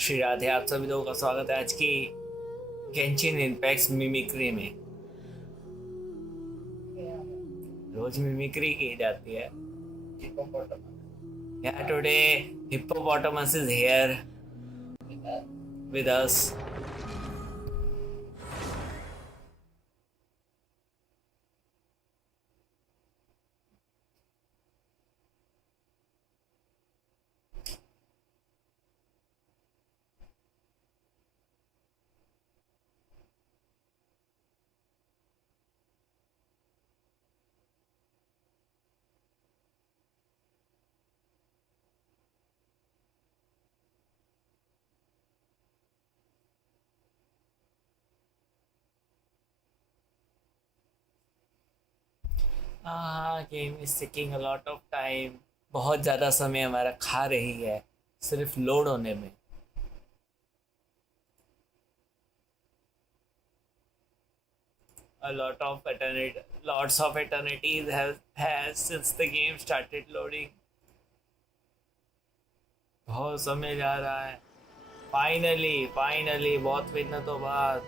श्री राधे, आप सभी लोगों का स्वागत है आज की गेंशिन इम्पैक्ट मिमिक्री में। रोज मिमिक्री की जाती है। Yeah, today Hippopotamus is here with us. हाँ, game is taking a lot of time. बहुत ज़्यादा समय हमारा खा रही है सिर्फ लोड होने में। A lot of eternity, lots of eternities has since the game started loading. बहुत समय जा रहा है। फाइनली फाइनली बहुत मेहनतों बाद।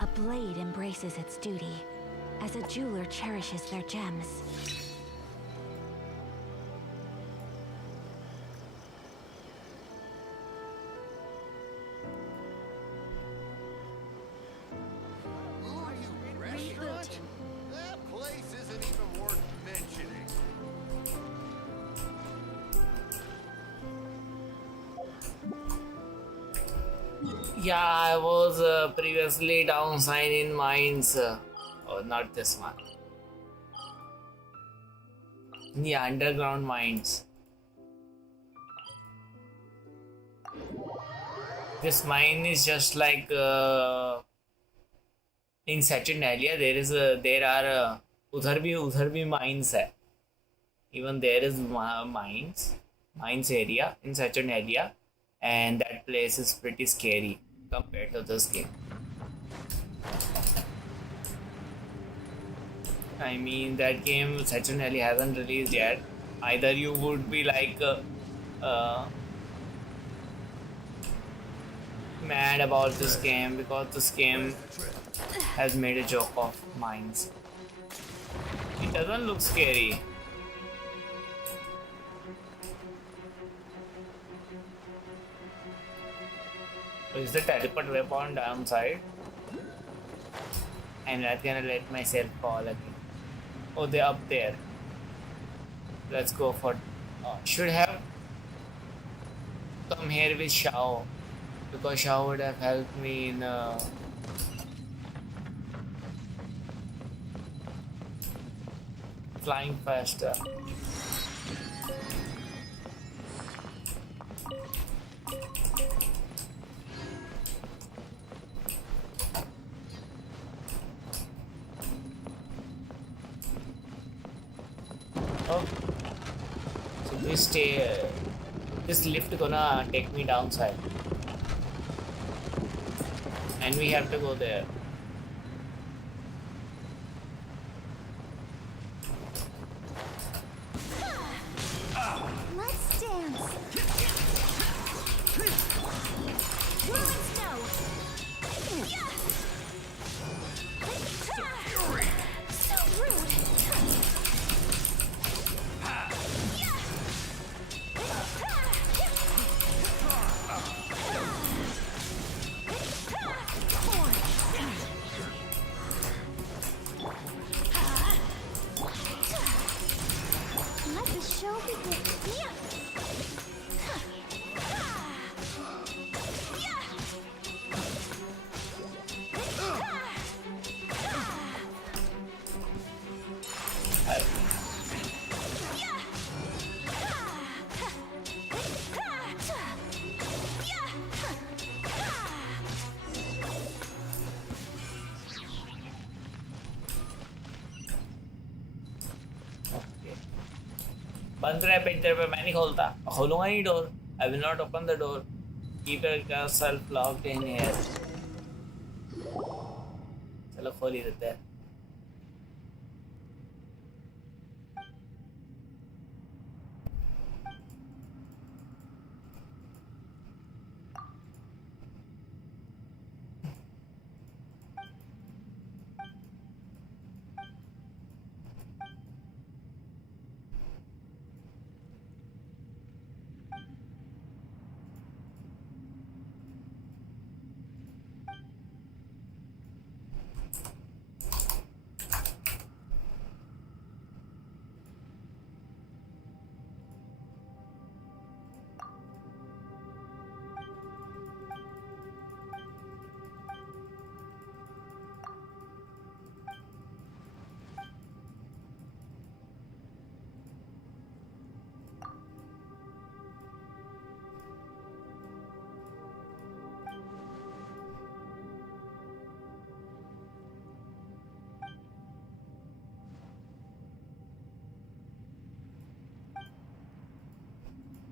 A blade embraces its duty, as a jeweler cherishes their gems. Are you restaurant? That place isn't even worth mentioning. Yeah, I was previously down sign in mines. Oh, not this one. Yeah, underground mines. This mine is just like in Saturnalia. There are उधर भी mines है. Even there is mines area in Saturnalia, and that place is pretty scary compared to this game. I mean, that game Saturnalia hasn't released yet. Either you would be like mad about this game because this game has made a joke of mines. It doesn't look scary. So is the teleport weapon downside? I'm not gonna let myself fall again. Oh, they're up there. Let's go for. Should have come here with Shao, because Shao would have helped me in flying faster. Oh, so this lift gonna take me downside, and we have to go there. Let's dance! Rolling snow! So rude! Let the show begin. बंद रहा है painter पे, मैं नहीं खोलता, खोलूंगा नहीं door. I will not open the door. Keep yourself locked in here. चलो खोल ही देते हैं।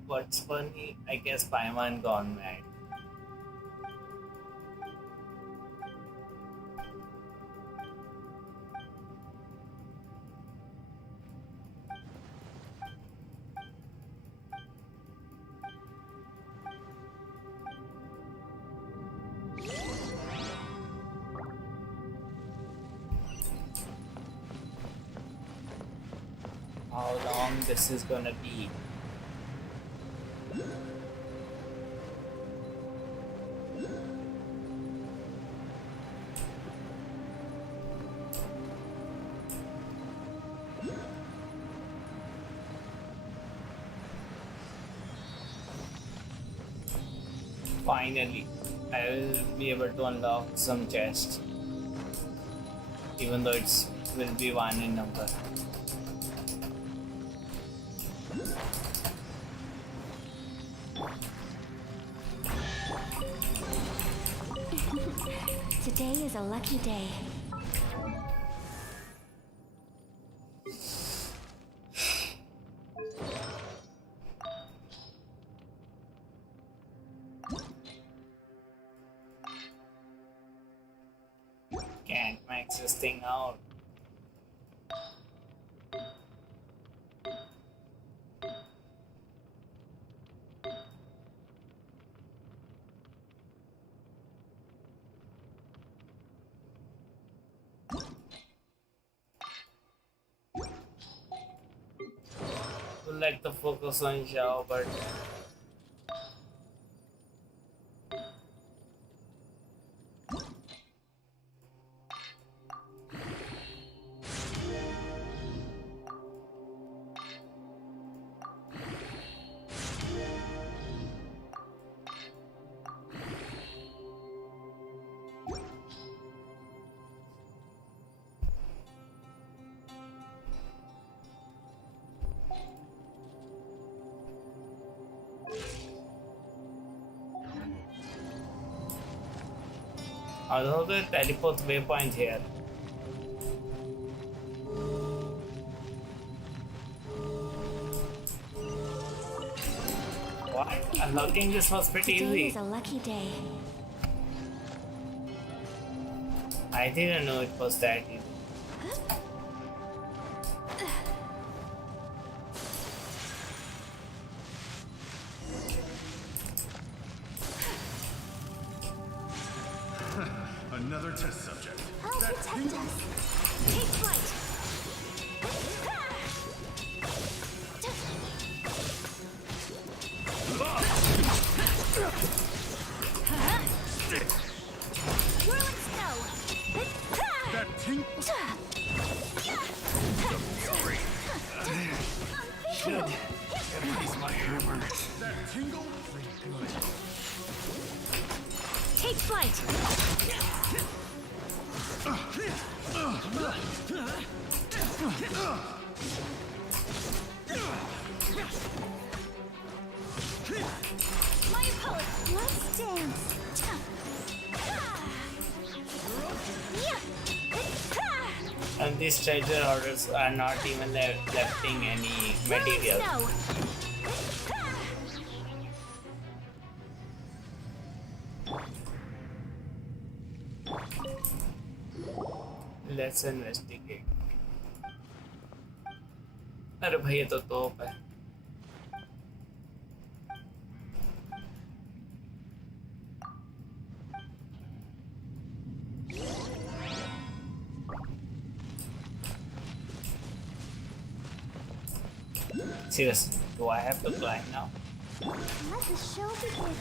what's funny? I guess Paiman gone mad. How long this is gonna be? Finally, I will be able to unlock some chests, even though it's will be one in number. Today is a lucky day. Can't max this thing out. Would like to focus on Xiao, but although the teleport waypoint here. What? Unlocking this was pretty Today easy. is a lucky day. I didn't know it was that easy. Another test subject. I'll protect us. Take flight. Whirling snow. That tink. Good. Gotta use my hammer. That tingle. Take flight. My opponent. Let's dance. And these treasure orders are not even lefting any material. Let's investigate. अरे भाई ये तो तोप है. Seriously, do I have to climb now? Let the show begin.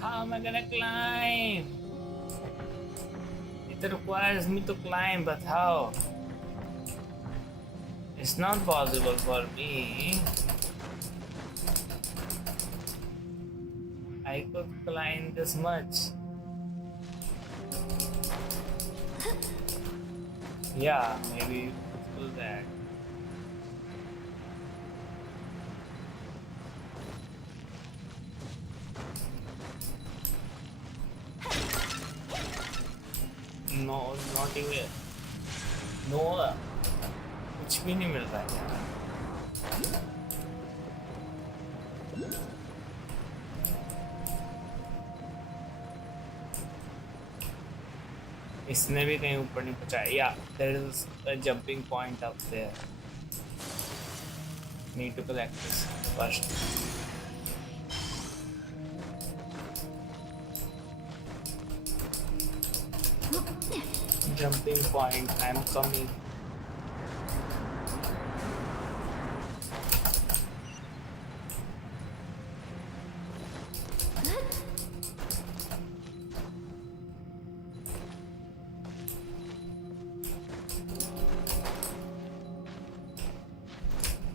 How am I gonna climb? It requires me to climb, but how? It's not possible for me. I could climb this much. Yeah, maybe we'll do that. No, not even. No, कुछ भी नहीं मिल रहा है यार. इसने भी कहीं ऊपर नहीं पहुंचाया. Yeah, there is a jumping point up there. Need to collect this first. Jumping point. I'm coming.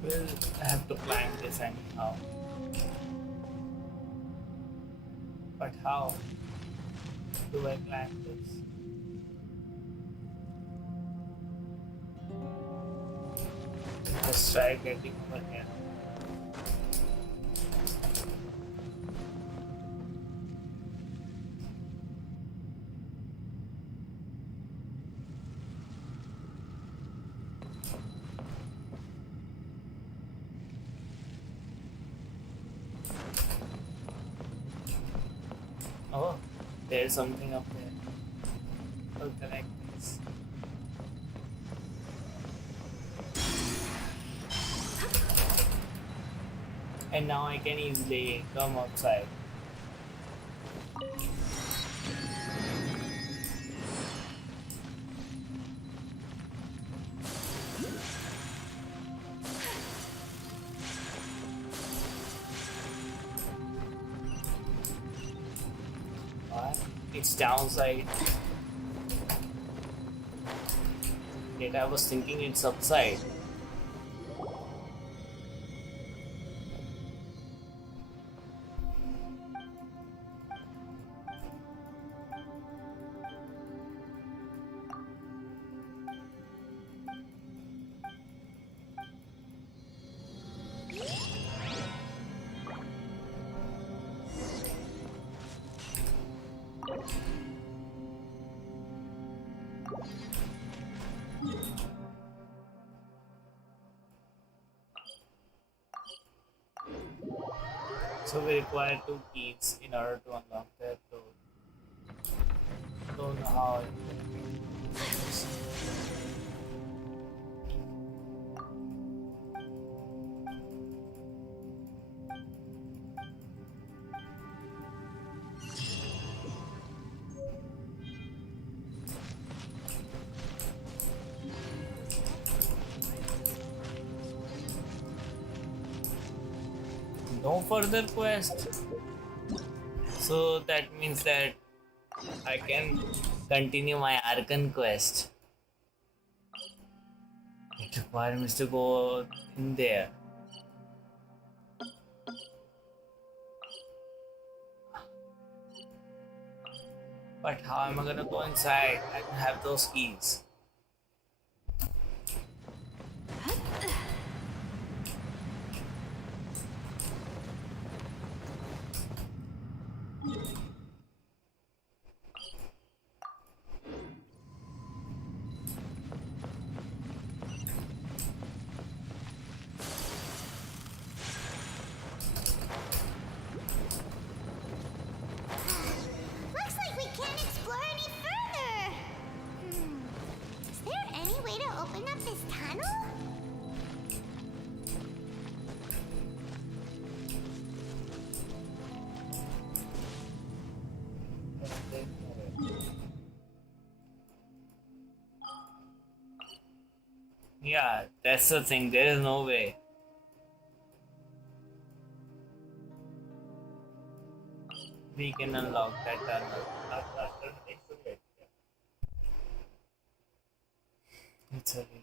We'll have to climb this anyhow. But how do I climb this? Let's try getting over here. Oh, there's something up there. I'll collect this. And now I can easily come outside. What? It's downside. Yet I was thinking it's upside. So we require 2 keys in order to unlock that door. Don't know how it works. No further quest. So that means that I can continue my Arkan quest. It requires me to go in there. But how am I gonna go inside? I don't have those keys. Looks like we can't explore any further. Is there any way to open up this tunnel? Yeah, that's the thing. There is no way. We can unlock that tunnel. It's a reason.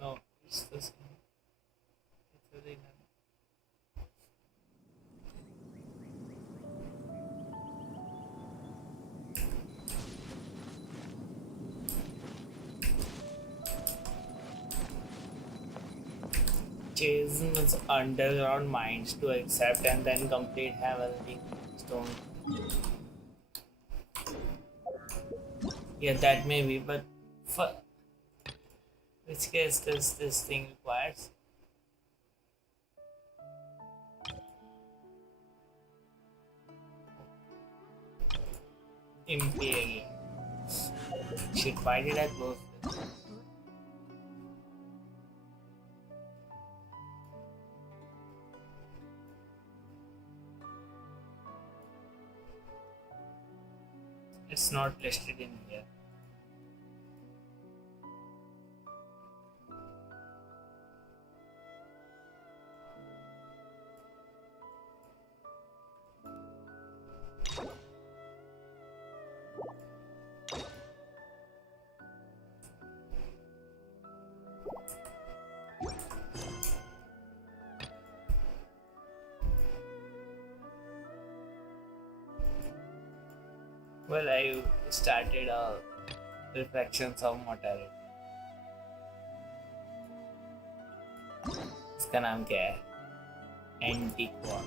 No, it's the same. It's a reason. purchase underground mines to accept and then complete heavenly stone. Yeah, that may be, but for which case does this thing requires? Imperial. Shit, why did I close this? It's not listed in here. Well, I started a reflections of mortality. इसका नाम क्या है? एंटीक्वा.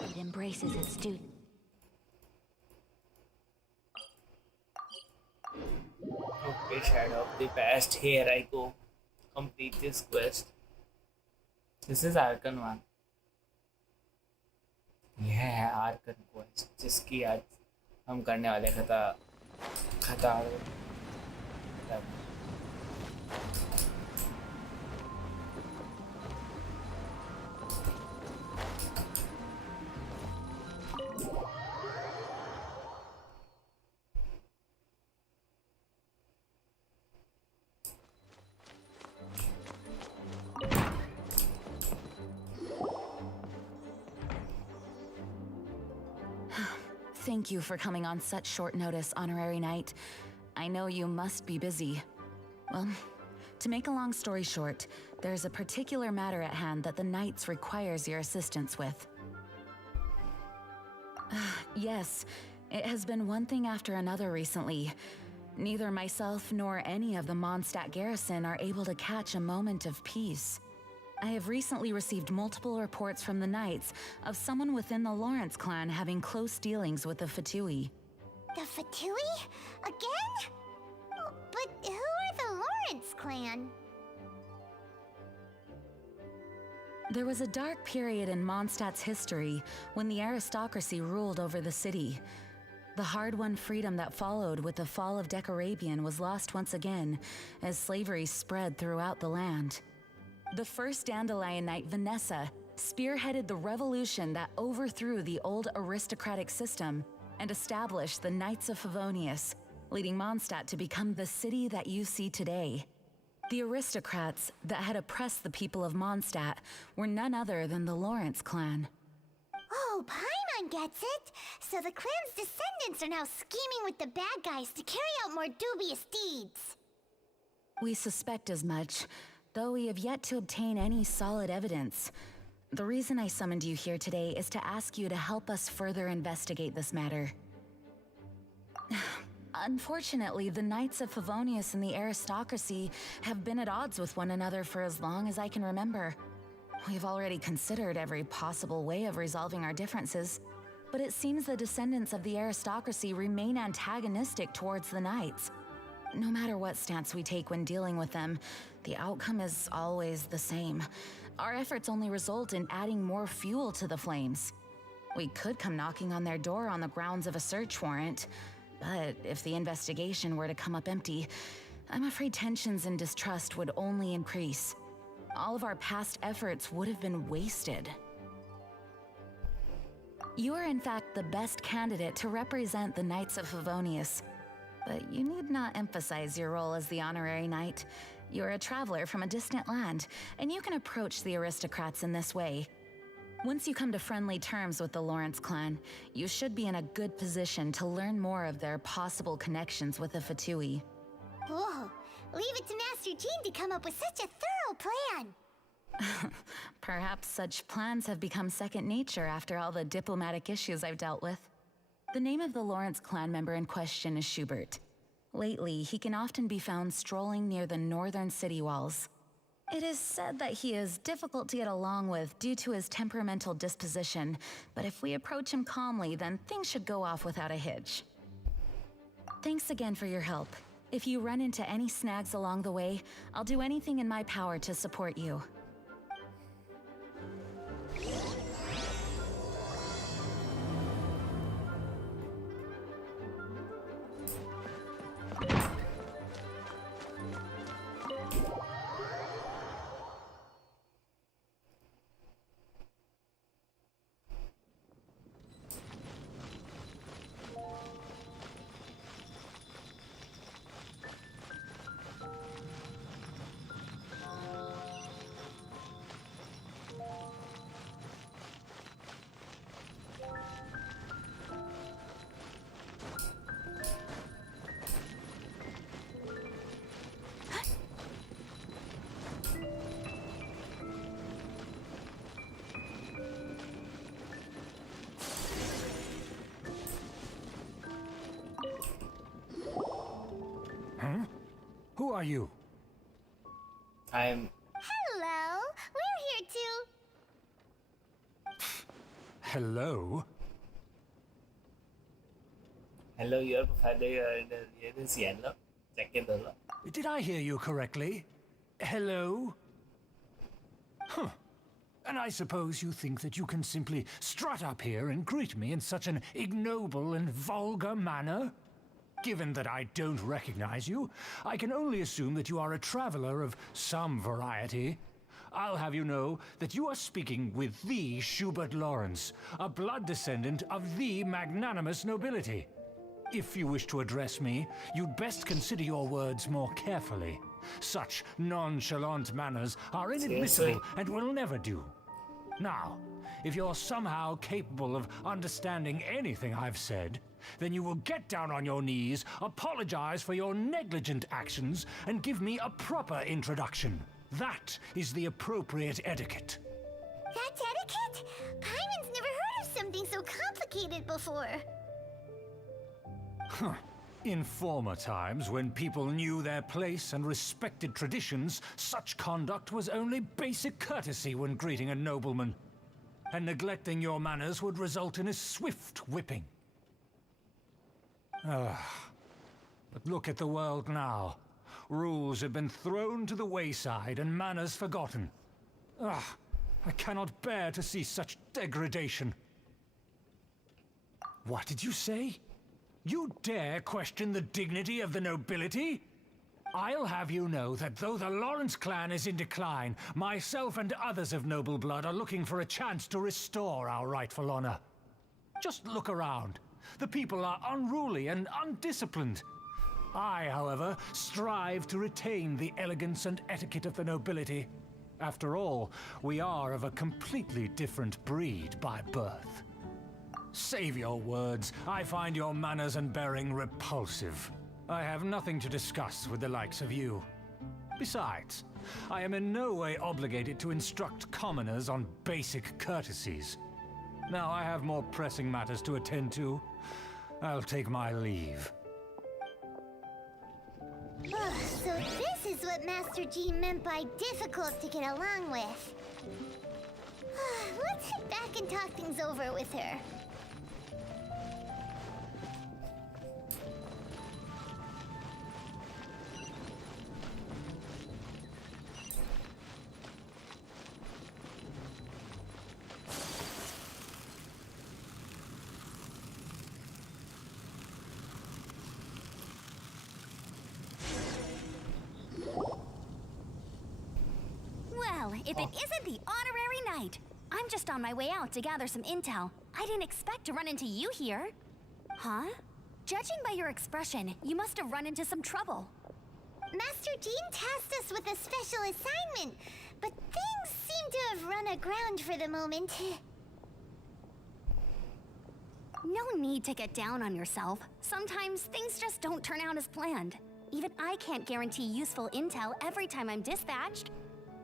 It embraces its student. Okay, shadow of the past. Here I go. Complete this quest. This is Arkan 1. यह है Arkan quest जिसकी आज हम करने वाले खता Thank you for coming on such short notice, Honorary Knight. I know you must be busy. Well, to make a long story short, there's a particular matter at hand that the Knights requires your assistance with. Yes, it has been one thing after another recently. Neither myself nor any of the Mondstadt garrison are able to catch a moment of peace. I have recently received multiple reports from the Knights of someone within the Lawrence clan having close dealings with the Fatui. The Fatui? Again? Oh, but who are the Lawrence clan? There was a dark period in Mondstadt's history when the aristocracy ruled over the city. The hard-won freedom that followed with the fall of Decarabian was lost once again as slavery spread throughout the land. The first Dandelion Knight, Vanessa, spearheaded the revolution that overthrew the old aristocratic system and established the Knights of Favonius, leading Mondstadt to become the city that you see today. The aristocrats that had oppressed the people of Mondstadt were none other than the Lawrence clan. Oh, Paimon gets it! So the clan's descendants are now scheming with the bad guys to carry out more dubious deeds. We suspect as much, though we have yet to obtain any solid evidence. The reason I summoned you here today is to ask you to help us further investigate this matter. Unfortunately, the Knights of Favonius and the aristocracy have been at odds with one another for as long as I can remember. We've already considered every possible way of resolving our differences, but it seems the descendants of the aristocracy remain antagonistic towards the Knights. No matter what stance we take when dealing with them, the outcome is always the same. Our efforts only result in adding more fuel to the flames. We could come knocking on their door on the grounds of a search warrant, But if the investigation were to come up empty, I'm afraid tensions and distrust would only increase. All of our past efforts would have been wasted. You are in fact the best candidate to represent the Knights of Favonius. But you need not emphasize your role as the honorary knight. You're a traveler from a distant land, and you can approach the aristocrats in this way. Once you come to friendly terms with the Lawrence clan, you should be in a good position to learn more of their possible connections with the Fatui. Whoa, leave it to Master Jean to come up with such a thorough plan. Perhaps such plans have become second nature after all the diplomatic issues I've dealt with. The name of the Lawrence clan member in question is Schubert. Lately, he can often be found strolling near the northern city walls. It is said that he is difficult to get along with due to his temperamental disposition, but if we approach him calmly, then things should go off without a hitch. Thanks again for your help. If you run into any snags along the way, I'll do anything in my power to support you. Who are you? I'm Hello, we're here too. Hello? hello, your father is yellow. Jacket yellow. Did I hear you correctly? Hello? Huh. And I suppose you think that you can simply strut up here and greet me in such an ignoble and vulgar manner? Given that I don't recognize you, I can only assume that you are a traveler of some variety. I'll have you know that you are speaking with the Schubert Lawrence, a blood descendant of the magnanimous nobility. If you wish to address me, you'd best consider your words more carefully. Such nonchalant manners are inadmissible Seriously? and will never do. Now, if you're somehow capable of understanding anything I've said, then you will get down on your knees, apologize for your negligent actions, and give me a proper introduction. That is the appropriate etiquette. That's etiquette? Paimon's never heard of something so complicated before. In former times, when people knew their place and respected traditions, such conduct was only basic courtesy when greeting a nobleman. And neglecting your manners would result in a swift whipping. But look at the world now. Rules have been thrown to the wayside and manners forgotten. I cannot bear to see such degradation. What did you say? You dare question the dignity of the nobility? I'll have you know that though the Lawrence clan is in decline, myself and others of noble blood are looking for a chance to restore our rightful honor. Just look around. The people are unruly and undisciplined. I, however, strive to retain the elegance and etiquette of the nobility. After all, we are of a completely different breed by birth. Save your words. I find your manners and bearing repulsive. I have nothing to discuss with the likes of you. Besides, I am in no way obligated to instruct commoners on basic courtesies. Now I have more pressing matters to attend to. I'll take my leave. So this is what Master Jean meant by difficult to get along with. Let's head back and talk things over with her. if it isn't the honorary knight. I'm just on my way out to gather some intel. I didn't expect to run into you here. Huh? Judging by your expression, you must have run into some trouble. Master Jean tasked us with a special assignment, but things seem to have run aground for the moment. No need to get down on yourself. Sometimes things just don't turn out as planned. Even I can't guarantee useful intel every time I'm dispatched.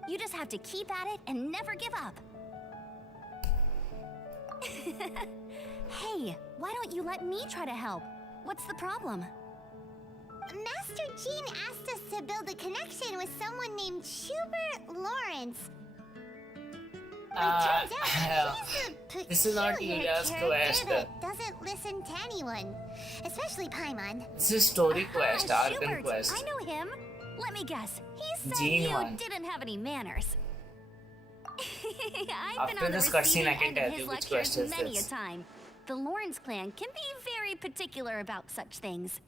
You just have to keep at it and never give up. Hey, why don't you let me try to help? What's the problem? Master Jean asked us to build a connection with someone named Schubert Lawrence. It turns out he's a This is not peculiar Yulia's character quest. that doesn't listen to anyone, especially Paimon. This is story quest, arc and Schubert, quest. I know him. Let me guess. He said Jean you one. didn't have any manners. I've After been on the this cutscene, receiving I can end tell of his you which lectures quest is many this. a time. The Lawrence clan can be very particular about such things.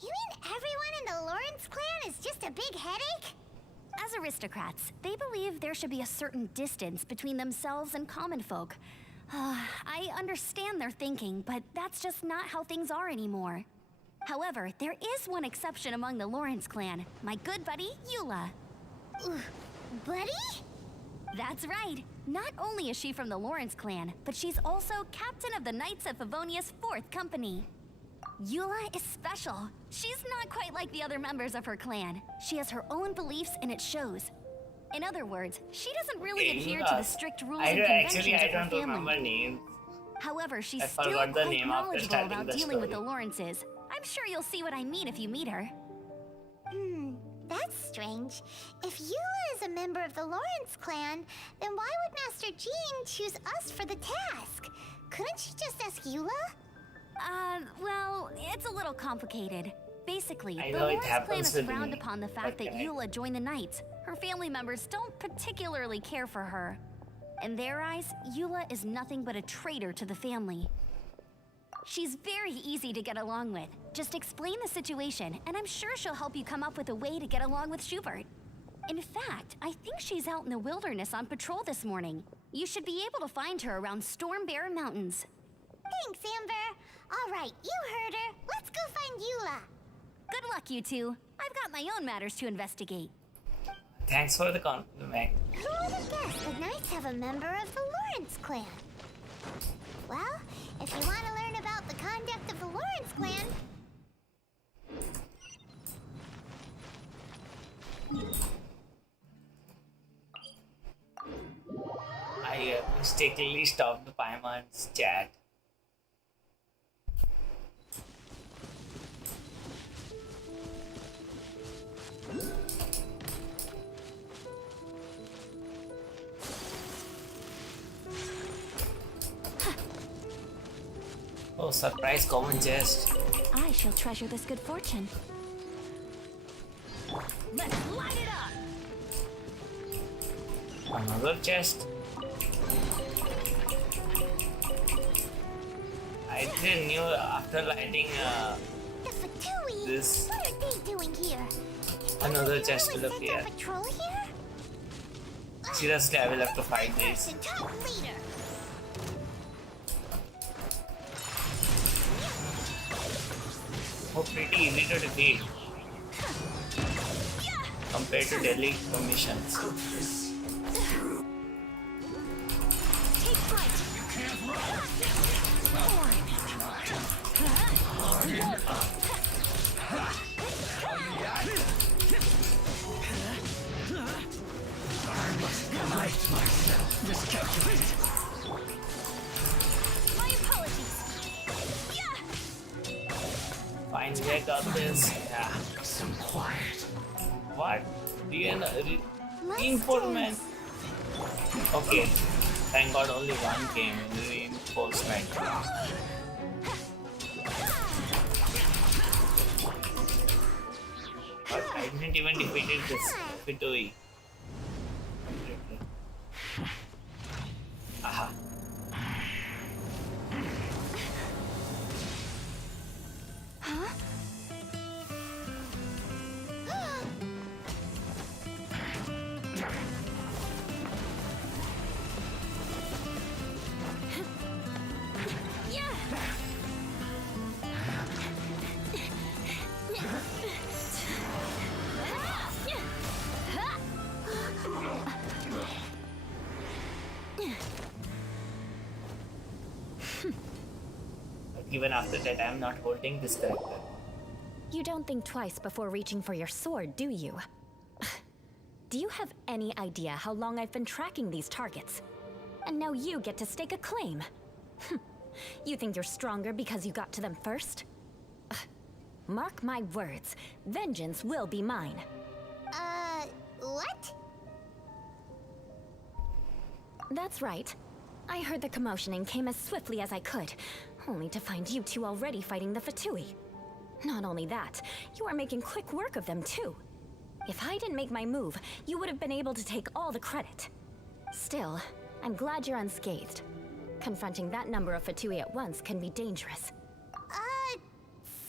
You mean everyone in the Lawrence clan is just a big headache? As aristocrats, they believe there should be a certain distance between themselves and common folk. I understand their thinking, but that's just not how things are anymore. However, there is one exception among the Lawrence clan, my good buddy, Eula. Buddy? That's right. Not only is she from the Lawrence clan, but she's also captain of the Knights of Favonia's 4th company. Eula is special. She's not quite like the other members of her clan. She has her own beliefs and it shows. In other words, she doesn't really adhere to the strict rules and conventions of her don't family. remember name. However, she's I still forgot the quite name after knowledgeable starting about the dealing with the story. Lawrences. I'm sure you'll see what I mean if you meet her. That's strange. If Eula is a member of the Lawrence clan, then why would Master Jean choose us for the task? Couldn't she just ask Eula? Well, it's a little complicated. Basically, I the know it Lawrence clan happens is with frowned me, upon the fact but that I- Eula joined the Knights. Her family members don't particularly care for her. In their eyes, Eula is nothing but a traitor to the family. She's very easy to get along with. Just explain the situation, and I'm sure she'll help you come up with a way to get along with Schubert. In fact, I think she's out in the wilderness on patrol this morning. You should be able to find her around Storm Bear Mountains. Thanks, Amber. All right, you heard her. Let's go find Eula. Good luck, you two. I've got my own matters to investigate. Thanks for the compliment. Who would have guessed the Knights have a member of the Lawrence clan? Well, if you want to learn about the conduct of the Lawrence clan, I mistakenly stopped the Paimon's chat. Oh, surprise common chest. I shall treasure this good fortune. Let's light it up! Another chest. I didn't knew after lighting the Fatui. This- What are they doing here? Another Did chest Eula will send appear. a patrol here? Seriously, I will have to fight this. Person, top leader. Oh, pretty easy to defeat compared to Delhi missions. Take flight! My apologies! Fine, check out this. Yeah. What? Reinforcement. Okay. Thank God only one came. Reinforcement. But I didn't even defeat this Pitoi. Aha. even after that, I'm not holding this character. You don't think twice before reaching for your sword, do you? Do you have any idea how long I've been tracking these targets? And now you get to stake a claim. You think you're stronger because you got to them first? Mark my words, vengeance will be mine. What? That's right. I heard the commotion and came as swiftly as I could, only to find you two already fighting the Fatui. Not only that, you are making quick work of them too. If I didn't make my move, you would have been able to take all the credit. Still, I'm glad you're unscathed. Confronting that number of Fatui at once can be dangerous.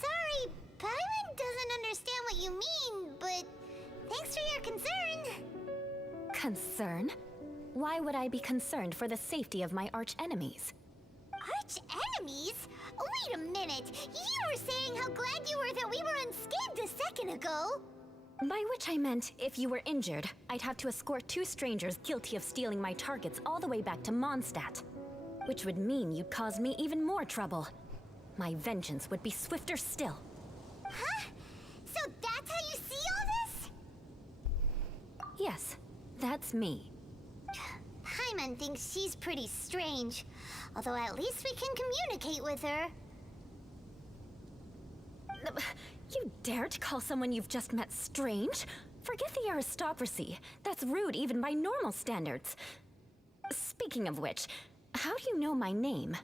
Sorry, Paimon doesn't understand what you mean, but thanks for your concern. Concern? Why would I be concerned for the safety of my arch-enemies? Arch-enemies? Wait a minute! You were saying how glad you were that we were unscathed a second ago! By which I meant, if you were injured, I'd have to escort 2 strangers guilty of stealing my targets all the way back to Mondstadt. Which would mean you'd cause me even more trouble. My vengeance would be swifter still. Huh? So that's how you see all this? Yes, that's me. Paimon thinks she's pretty strange, although at least we can communicate with her. You dare to call someone you've just met strange? Forget the aristocracy. That's rude even by normal standards. Speaking of which, how do you know my name?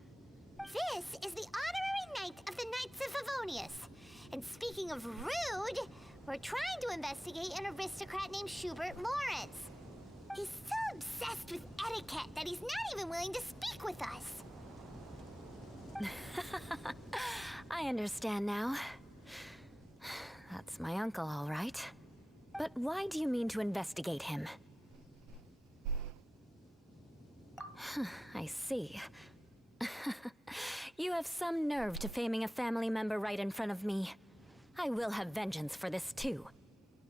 This is the honorary knight of the Knights of Favonius. And speaking of rude, we're trying to investigate an aristocrat named Schubert Lawrence. He's so obsessed with etiquette that he's not even willing to speak with us. I understand now. That's my uncle, all right. But why do you mean to investigate him? I see. You have some nerve to faming a family member right in front of me. I will have vengeance for this too.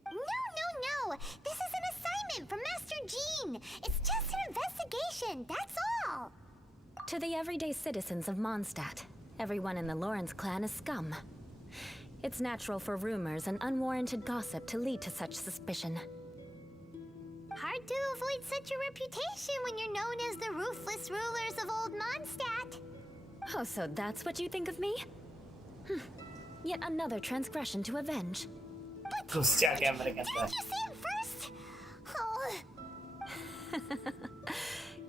No! This is an assignment from Master Jean! It's just an investigation, that's all! To the everyday citizens of Mondstadt, everyone in the Lawrence clan is scum. It's natural for rumors and unwarranted gossip to lead to such suspicion. Hard to avoid such a reputation when you're known as the ruthless rulers of Old Mondstadt. Oh, so that's what you think of me? Yet another transgression to avenge. घुस जा कैमरे के Didn't अंदर. you say it first? Oh.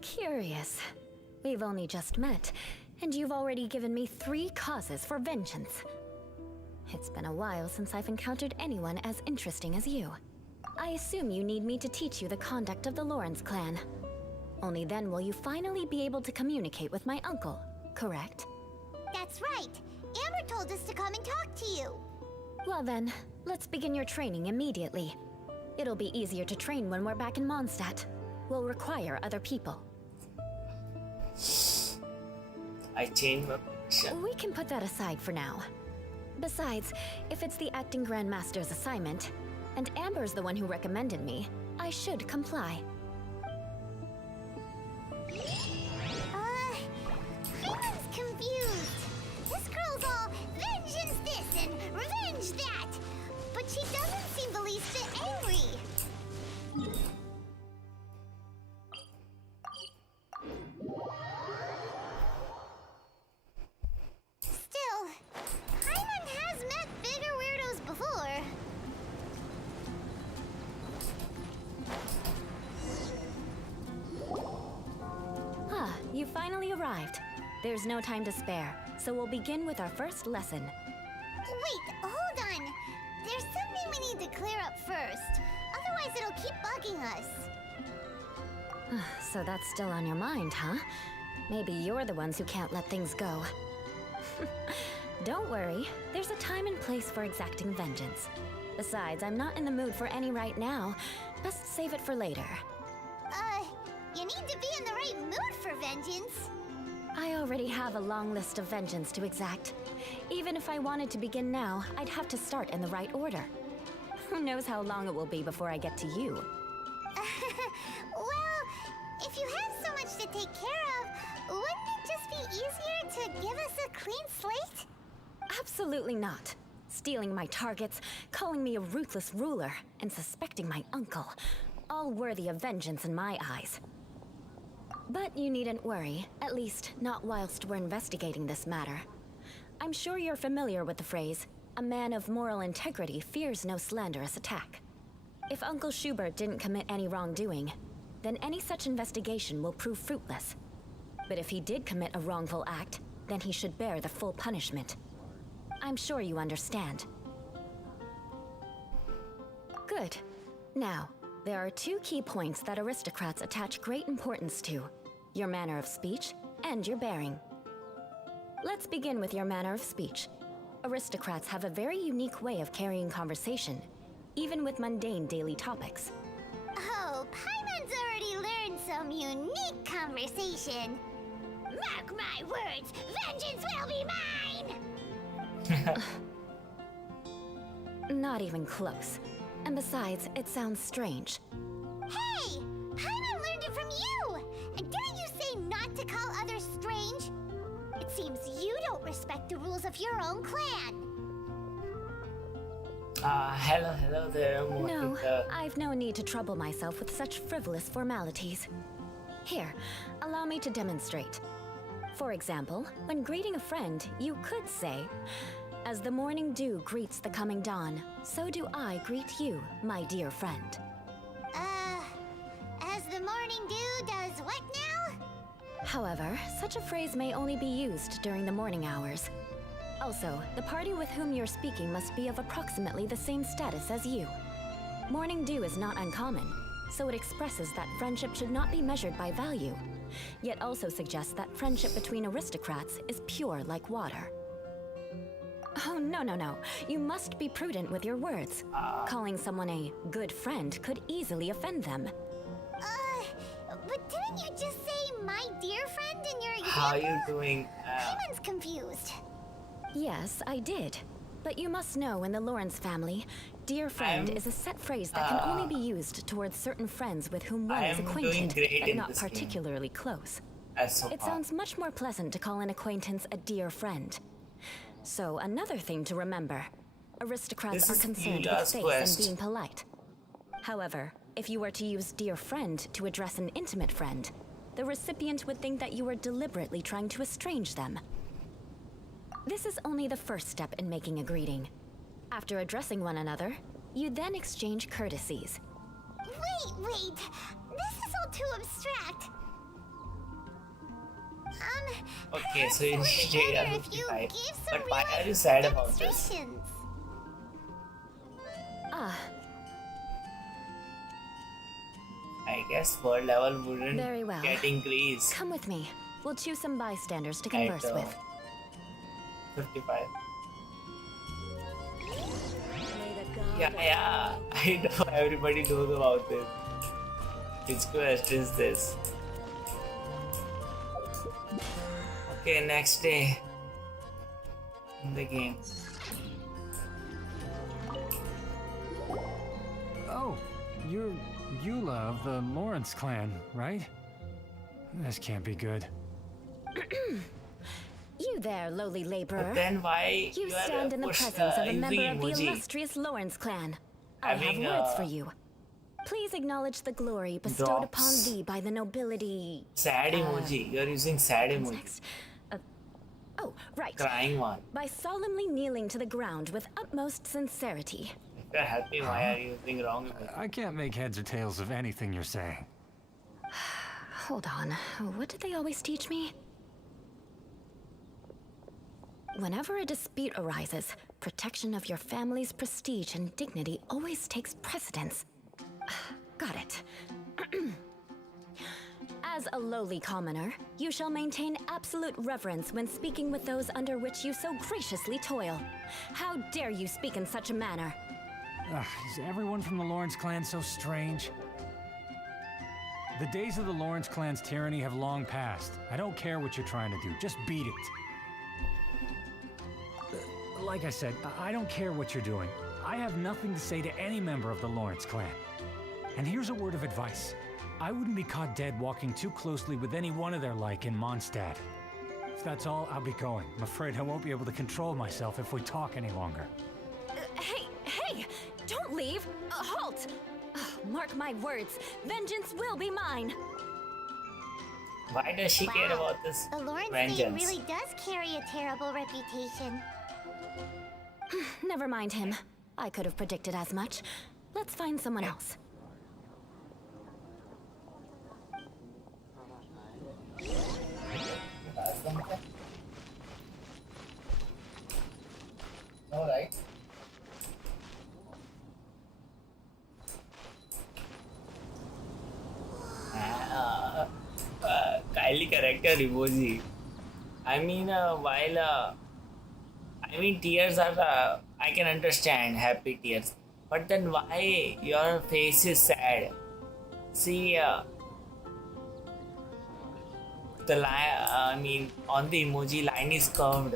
Curious. We've only just met, and you've already given me 3 causes for vengeance. It's been a while since I've encountered anyone as interesting as you. I assume you need me to teach you the conduct of the Lawrence clan. Only then will you finally be able to communicate with my uncle, correct? That's right. Amber told us to come and talk to you. Well then, let's begin your training immediately. It'll be easier to train when we're back in Mondstadt. We'll require other people. I changed my position. We can put that aside for now. Besides, if it's the acting Grandmaster's assignment, and Amber's the one who recommended me, I should comply. Paimon's confused. This girl's all vengeance this and revenge that. But she doesn't seem the least bit angry. Still, Paimon has met bigger weirdos before. Ah, you finally arrived. There's no time to spare, so we'll begin with our first lesson. Wait, hold on. There's something we need to clear up first. Otherwise, it'll keep bugging us. So that's still on your mind, huh? Maybe you're the ones who can't let things go. Don't worry, there's a time and place for exacting vengeance. Besides, I'm not in the mood for any right now. Best save it for later. You need to be in the right mood for vengeance. I already have a long list of vengeance to exact. Even if I wanted to begin now, I'd have to start in the right order. Who knows how long it will be before I get to you? Well, if you have so much to take care of, wouldn't it just be easier to give us a clean slate? Absolutely not. Stealing my targets, calling me a ruthless ruler, and suspecting my uncle. All worthy of vengeance in my eyes. But you needn't worry, at least not whilst we're investigating this matter. I'm sure you're familiar with the phrase, a man of moral integrity fears no slanderous attack. If Uncle Schubert didn't commit any wrongdoing, then any such investigation will prove fruitless. But if he did commit a wrongful act, then he should bear the full punishment. I'm sure you understand. Good. Now, there are two key points that aristocrats attach great importance to: your manner of speech and your bearing. Let's begin with your manner of speech. Aristocrats have a very unique way of carrying conversation, even with mundane daily topics. Oh, Paimon's already learned some unique conversation. Mark my words, vengeance will be mine! Not even close. And besides, it sounds strange. Hey! Paimon learned it from you! And didn't you say not to call others strange? It seems you don't respect the rules of your own clan. Hello there. No, I've no need to trouble myself with such frivolous formalities. Here, allow me to demonstrate. For example, when greeting a friend, you could say, "As the morning dew greets the coming dawn, so do I greet you, my dear friend." As the morning dew does what now? However, such a phrase may only be used during the morning hours. Also, the party with whom you're speaking must be of approximately the same status as you. Morning dew is not uncommon, so it expresses that friendship should not be measured by value, yet also suggests that friendship between aristocrats is pure like water. Oh, no. You must be prudent with your words. Calling someone a good friend could easily offend them. But didn't you just say my dear friend in your example? How are you doing? Paimon's confused. Yes, I did. But you must know in the Lawrence family, dear friend is a set phrase that can only be used towards certain friends with whom one is acquainted, but not particularly close. It sounds much more pleasant to call an acquaintance a dear friend. So another thing to remember, aristocrats are concerned with face and being polite. However, if you were to use dear friend to address an intimate friend, the recipient would think that you were deliberately trying to estrange them. This is only the first step in making a greeting. After addressing one another, you then exchange courtesies. Wait. This is all too abstract. Okay, so you perhaps need it would be better to if you gave some But why are you real sad about this? demonstrations. I guess word level wouldn't Very well. get increased. Come with me. We'll choose some bystanders to converse At, with. 55. Yeah. I know everybody knows about this. Which quest is this? Okay, next day in the game. Oh, you're Eula of the Lawrence clan, right? This can't be good. You there, lowly laborer. But then why You are stand in the presence of a member of the illustrious Lawrence clan. I have Having, words for you. Please acknowledge the glory bestowed upon drops. thee by the nobility. sad emoji? You're using sad emoji. Next. Oh, right. Crying one. By solemnly kneeling to the ground with utmost sincerity. If you're happy, why are you using wrong emoji? I can't make heads or tails of anything you're saying. Hold on. What did they always teach me? Whenever a dispute arises, protection of your family's prestige and dignity always takes precedence. Got it. As a lowly commoner, you shall maintain absolute reverence when speaking with those under which you so graciously toil. How dare you speak in such a manner? Is everyone from the Lawrence clan so strange? The days of the Lawrence clan's tyranny have long passed. I don't care what you're trying to do, just beat it. Like I said, I don't care what you're doing. I have nothing to say to any member of the Lawrence clan. And here's a word of advice. I wouldn't be caught dead walking too closely with any one of their like in Mondstadt. If that's all, I'll be going. I'm afraid I won't be able to control myself if we talk any longer. Hey! Don't leave! Halt! Mark my words, vengeance will be mine! Why does she care about this The Lawrence name vengeance? really does carry a terrible reputation. Never mind him. I could have predicted as much. Let's find someone else. Alright. Kylie character emoji. I mean, tears are. I can understand happy tears, but then why your face is sad? See, the line. On the emoji line is curved,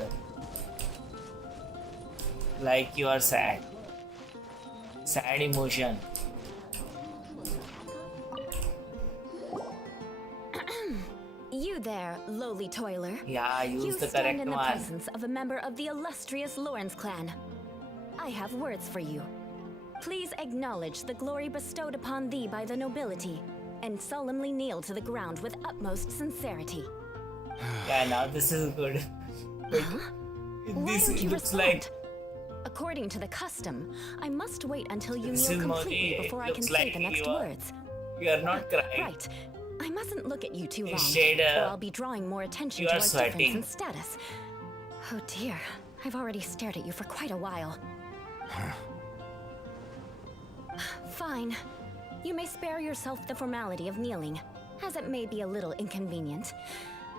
like you are sad. Sad emotion. You there, lowly toiler. Yeah, use You the stand correct in the one. presence of a member of the illustrious Lawrence clan. I have words for you. Please acknowledge the glory bestowed upon thee by the nobility, and solemnly kneel to the ground with utmost sincerity. Yeah, now this is good. Why This don't you looks respond? like According to the custom, I must wait until you This kneel is completely Modi. before I Looks can like say the next you are- words. you are not crying. Right. I mustn't look at you too long, Instead, or I'll be drawing more attention you to are our sweating. difference in status. Oh dear, I've already stared at you for quite a while. Fine. You may spare yourself the formality of kneeling, as it may be a little inconvenient.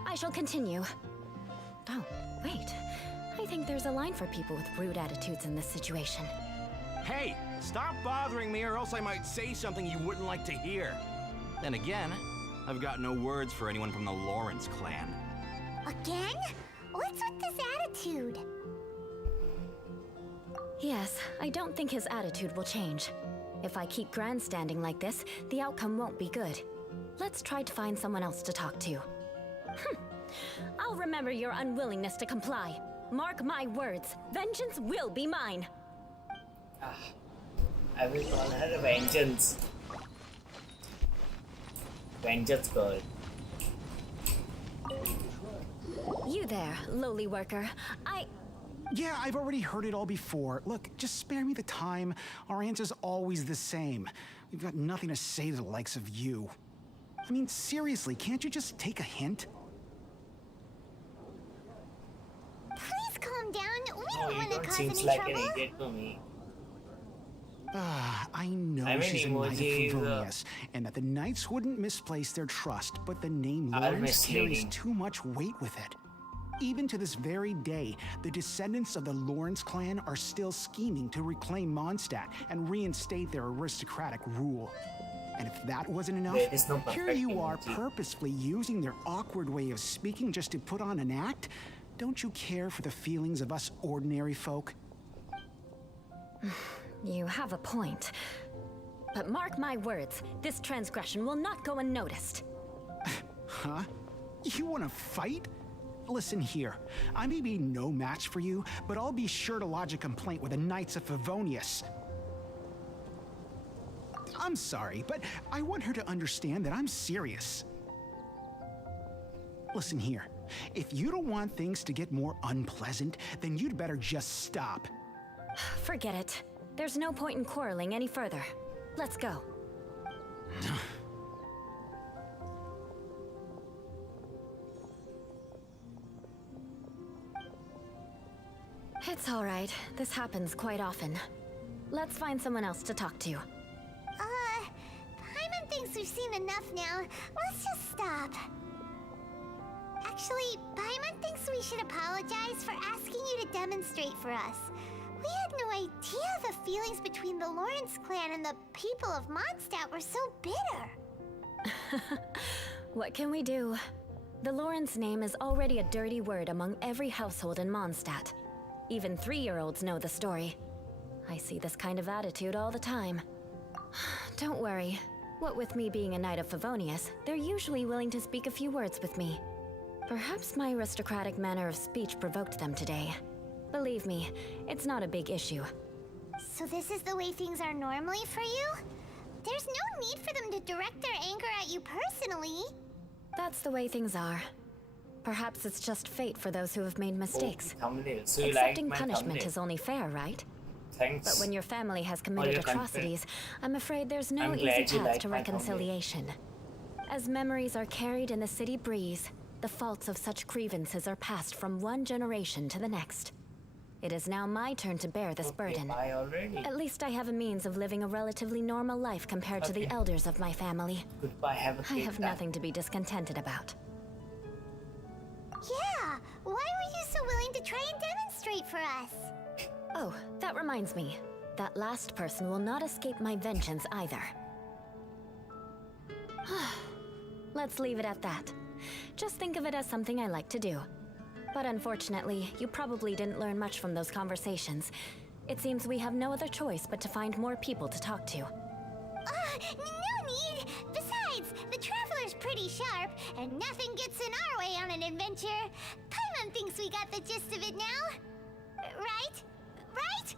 I shall continue. Oh, wait. I think there's a line for people with rude attitudes in this situation. Hey, stop bothering me or else I might say something you wouldn't like to hear. Then again, I've got no words for anyone from the Lawrence clan. Again? What's with this attitude? Yes, I don't think his attitude will change. If I keep grandstanding like this, the outcome won't be good. Let's try to find someone else to talk to. I'll remember your unwillingness to comply. Mark my words, vengeance will be mine. I will call her Vengeance. Vengeance girl. You there, lowly worker. Yeah, I've already heard it all before. Look, just spare me the time. Our answer's always the same. We've got nothing to say to the likes of you. I mean, seriously, can't you just take a hint? Please calm down. We No, don't you want to don't cause seems any like trouble. an idiot to me. I know I mean, she's a knight of emoji is, Favonius, and that the knights wouldn't misplace their trust, but the name Are Lawrence carries misleading. too much weight with it. Even to this very day, the descendants of the Lawrence clan are still scheming to reclaim Mondstadt and reinstate their aristocratic rule. And if that wasn't enough, There is no here perfect you are emoji. purposefully using their awkward way of speaking just to put on an act? Don't you care for the feelings of us ordinary folk? You have a point. But mark my words, this transgression will not go unnoticed. Huh? You want to fight? Listen here, I may be no match for you, but I'll be sure to lodge a complaint with the Knights of Favonius. I'm sorry, but I want her to understand that I'm serious. Listen here, if you don't want things to get more unpleasant, then you'd better just stop. Forget it. There's no point in quarreling any further. Let's go. It's all right. This happens quite often. Let's find someone else to talk to. Paimon thinks we've seen enough now. Let's just stop. Actually, Paimon thinks we should apologize for asking you to demonstrate for us. We had no idea the feelings between the Lawrence clan and the people of Mondstadt were so bitter. What can we do? The Lawrence name is already a dirty word among every household in Mondstadt. Even 3-year-olds know the story. I see this kind of attitude all the time. Don't worry. What with me being a Knight of Favonius, they're usually willing to speak a few words with me. Perhaps my aristocratic manner of speech provoked them today. Believe me, it's not a big issue. So this is the way things are normally for you? There's no need for them to direct their anger at you personally. That's the way things are. Perhaps it's just fate for those who have made mistakes. Oh, thumbnail. So you Accepting like my punishment thumbnail. is only fair, right? Thanks. But when your family has committed your content. atrocities, I'm afraid there's no I'm easy glad you path like to my thumbnail. reconciliation. As memories are carried in the city breeze, the faults of such grievances are passed from one generation to the next. It is now my turn to bear this burden. Bye already. At least I have a means of living a relatively normal life compared to the Okay. elders of my family. Goodbye. Have a I great have time. nothing to be discontented about. Yeah, why were you so willing to try and demonstrate for us? Oh, that reminds me. That last person will not escape my vengeance either. Let's leave it at that. Just think of it as something I like to do. But unfortunately, you probably didn't learn much from those conversations. It seems we have no other choice but to find more people to talk to. No need! Besides, the Traveler's pretty sharp, and nothing gets in our way on an adventure. Paimon thinks we got the gist of it now. Right? Right?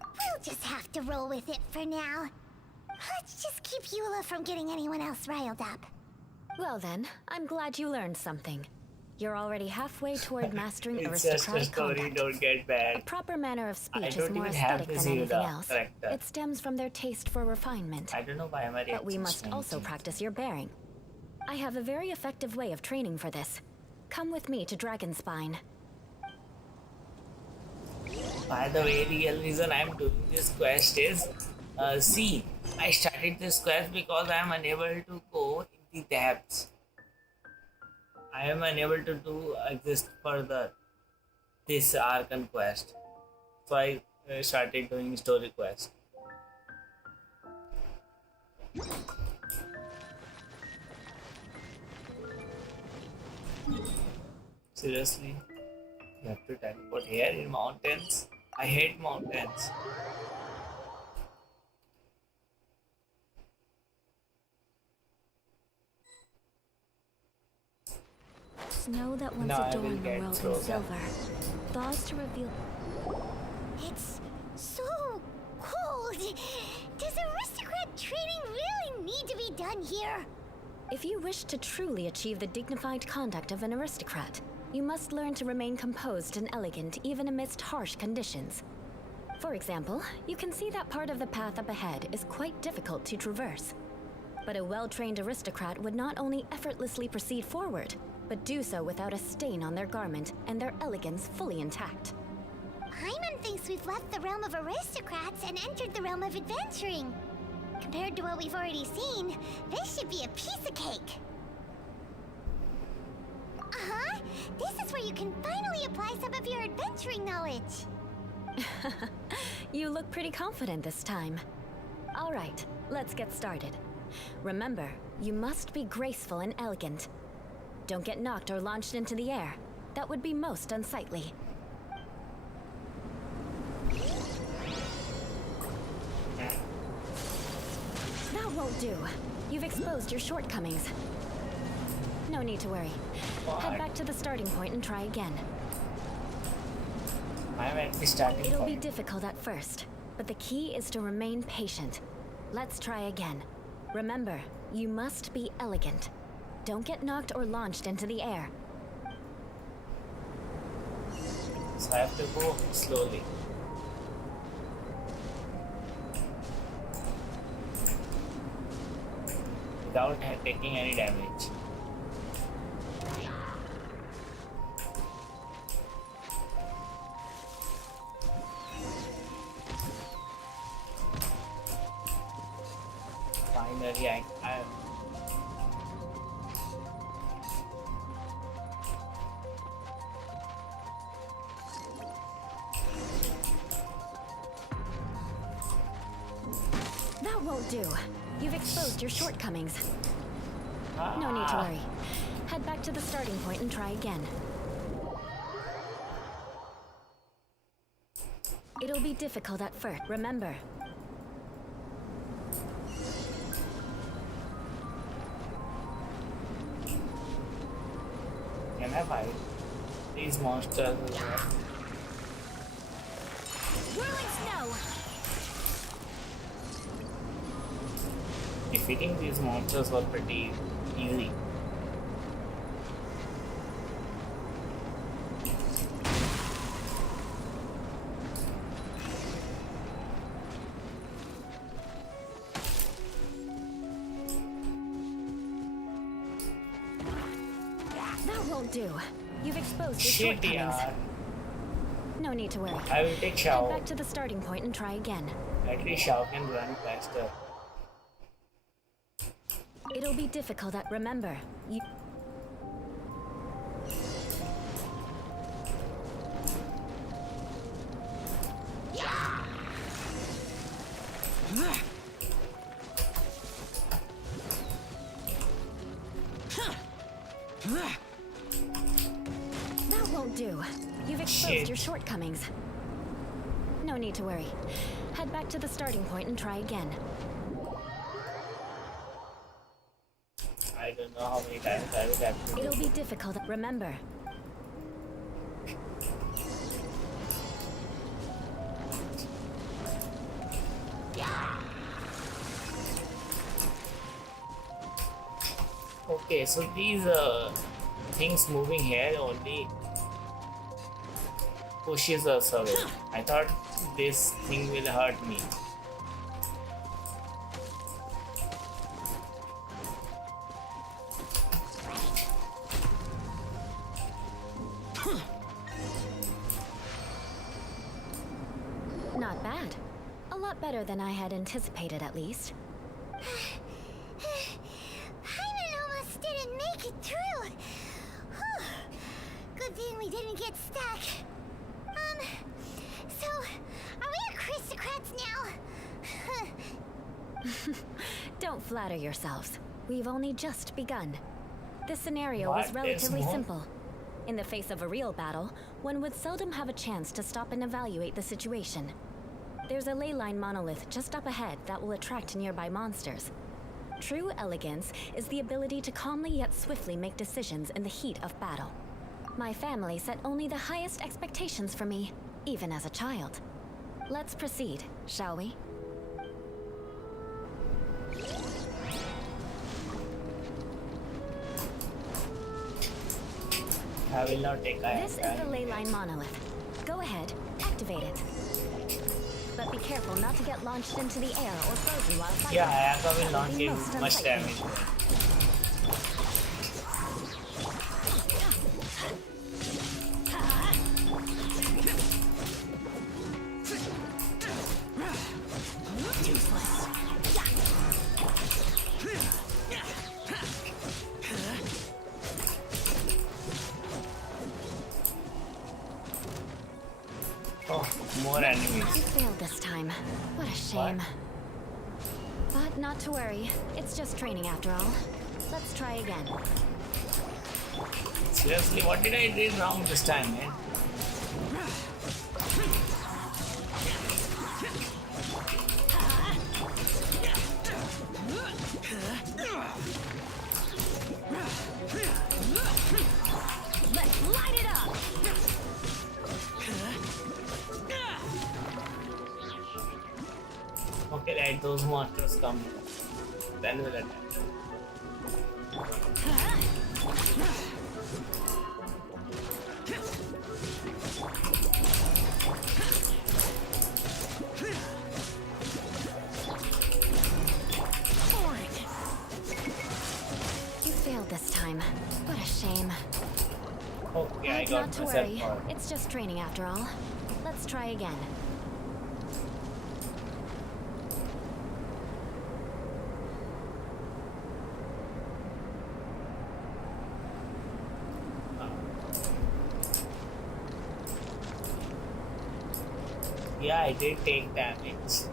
We'll just have to roll with it for now. Let's just keep Eula from getting anyone else riled up. Well then, I'm glad you learned something. You're already halfway toward mastering It's just a aristocratic story. conduct. Don't get A bad. proper manner of speech is don't more even have aesthetic this than anything Hilda else. character. It stems from their taste for refinement. I don't know why am I But we reacting must strangely. also practice your bearing. I have a very effective way of training for this. Come with me to Dragonspine. By the way, real reason I'm doing this quest is, see, I started this quest because I am unable to go in the depths. I am unable to do exist further this Archon quest. So I started doing story quest. Seriously? You have to teleport here in mountains? I hate mountains. Snow that once No, I will adorned the get world in frozen. silver, thaws to reveal. It's so cold. Does aristocrat training really need to be done here? If you wish to truly achieve the dignified conduct of an aristocrat, you must learn to remain composed and elegant even amidst harsh conditions. For example, you can see that part of the path up ahead is quite difficult to traverse. But a well-trained aristocrat would not only effortlessly proceed forward, but do so without a stain on their garment and their elegance fully intact. Paimon thinks we've left the realm of aristocrats and entered the realm of adventuring. Compared to what we've already seen, this should be a piece of cake. Uh-huh. This is where you can finally apply some of your adventuring knowledge. You look pretty confident this time. All right, let's get started. Remember, you must be graceful and elegant. Don't get knocked or launched into the air. That would be most unsightly. That won't do. You've exposed your shortcomings. No need to worry. Head back to the starting point and try again. I'm at the starting It'll be point. difficult at first, but the key is to remain patient. Let's try again. Remember, you must be elegant. Don't get knocked or launched into the air. So I have to go slowly. Without taking any damage. Finally, I am. That won't do. You've exposed your shortcomings. No need to worry. Head back to the starting point and try again. It'll be difficult at first. Remember, these monsters as well. Whirling snow! Defeating these monsters was pretty easy. That won't do. You've exposed your Shit, shortcomings. yaar. No need to worry. I will take Head Shao. back to the starting point and try again. At least Shao can run faster. It'll be difficult at remember. You That won't do. You've exposed Shit. your shortcomings. No need to worry. Head back to the starting point and try again. I don't know how many times I will have to do It'll be difficult. Remember. Okay, so these things moving here only pushes us away. I thought this thing will hurt me. Not bad. A lot better than I had anticipated, at least. Payman almost didn't make it through. Whew. Good thing we didn't get stuck. So, are we aristocrats now? Don't flatter yourselves. We've only just begun. This scenario What? was relatively There's more? simple. In the face of a real battle, one would seldom have a chance to stop and evaluate the situation. There's a ley line monolith just up ahead that will attract nearby monsters. True elegance is the ability to calmly yet swiftly make decisions in the heat of battle. My family set only the highest expectations for me, even as a child. Let's proceed, shall we? I will not take This is the ley line monolith. Go ahead, activate it. But be careful not to get launched into the air or frozen while fighting. Yeah, Ayaka will That not would be give most much unsightly. damage. Oh, more You enemies. failed this time. What a shame. But not to worry. It's just training after all. Let's try again. Seriously, what did I do wrong this time, man? Let's light it up! Okay, let those monsters come. Then we'll attack. You failed this time. What a shame. Okay, I But got not to myself worry. caught. It's just training after all. Let's try again. Yeah, I did take damage.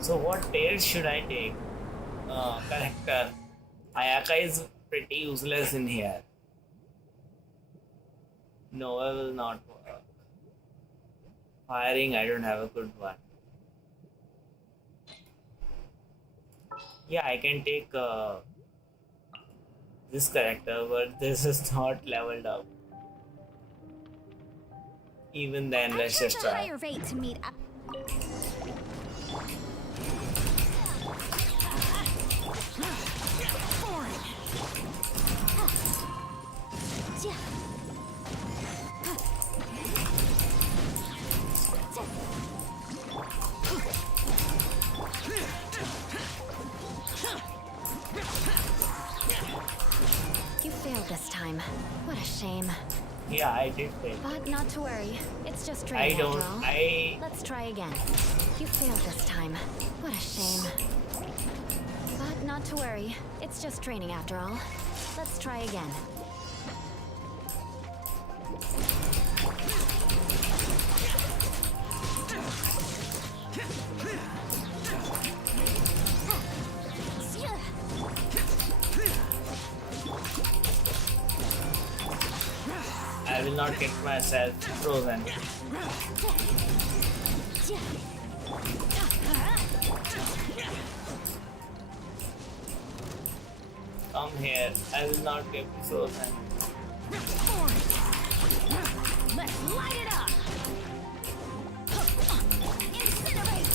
So what pairs should I take? Character. Ayaka is pretty useless in here. Nova will not work. Firing, I don't have a good one. Yeah, I can take this character, but this is not leveled up. Even then, let's just a try. higher rate to meet up. You failed this time. What a shame. Yeah, I did fail. But not to worry. It's just I training don't. after all. Let's try again. You failed this time. What a shame. But not to worry. It's just training after all. Let's try again. I will not get myself frozen. Come here. I will not get frozen. Let's light it up. Incinerate.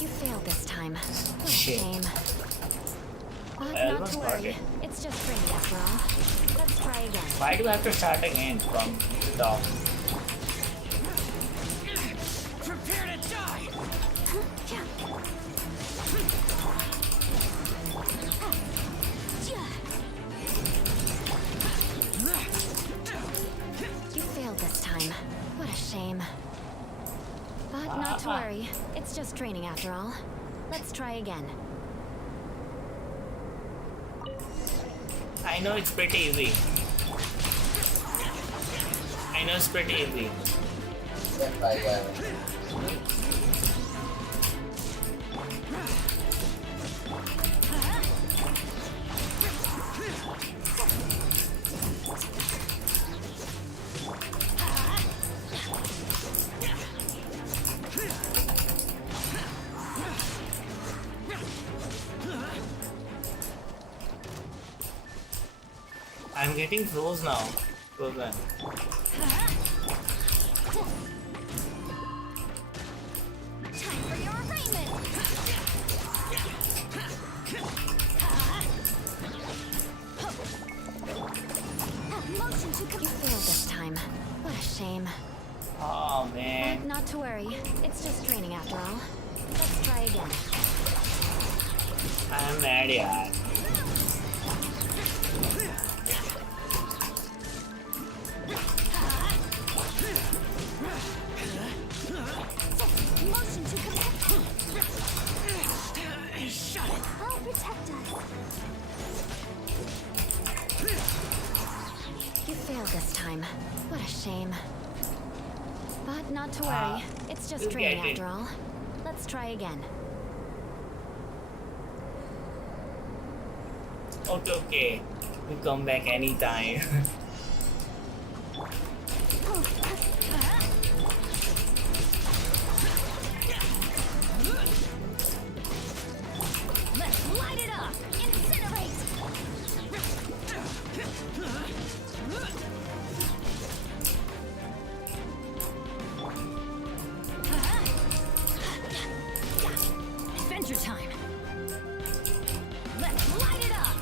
You failed this time. What a Shit. shame. But I not almost to got worry. it. It's just training after all. Let's try again. Why do I have to start again from the top? Prepare to die! You failed this time. What a shame. But not to worry. It's just training after all. Let's try again. I know it's pretty easy. I know it's pretty easy. I'm getting froze now. Frozen. Time for your arraignment. Motion to You failed this time. What a shame. Oh man. But not to worry. It's just training after all. Let's try again. I'm mad, yaar. motion to connect. Shut it. I'll protect us. You failed this time. What a shame. But not to worry. It's just you training get it. after all. Let's try again. Okay, okay. We come back anytime. Let's light it up. Incinerate. Adventure time. Let's light it up.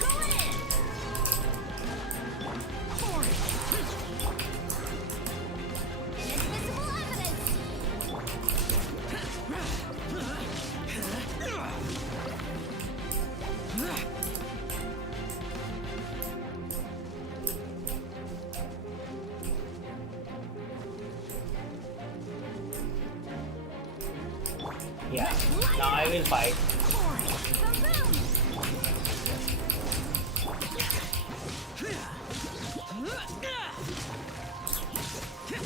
Going in. Invisible evidence. Yeah. Now I will fight.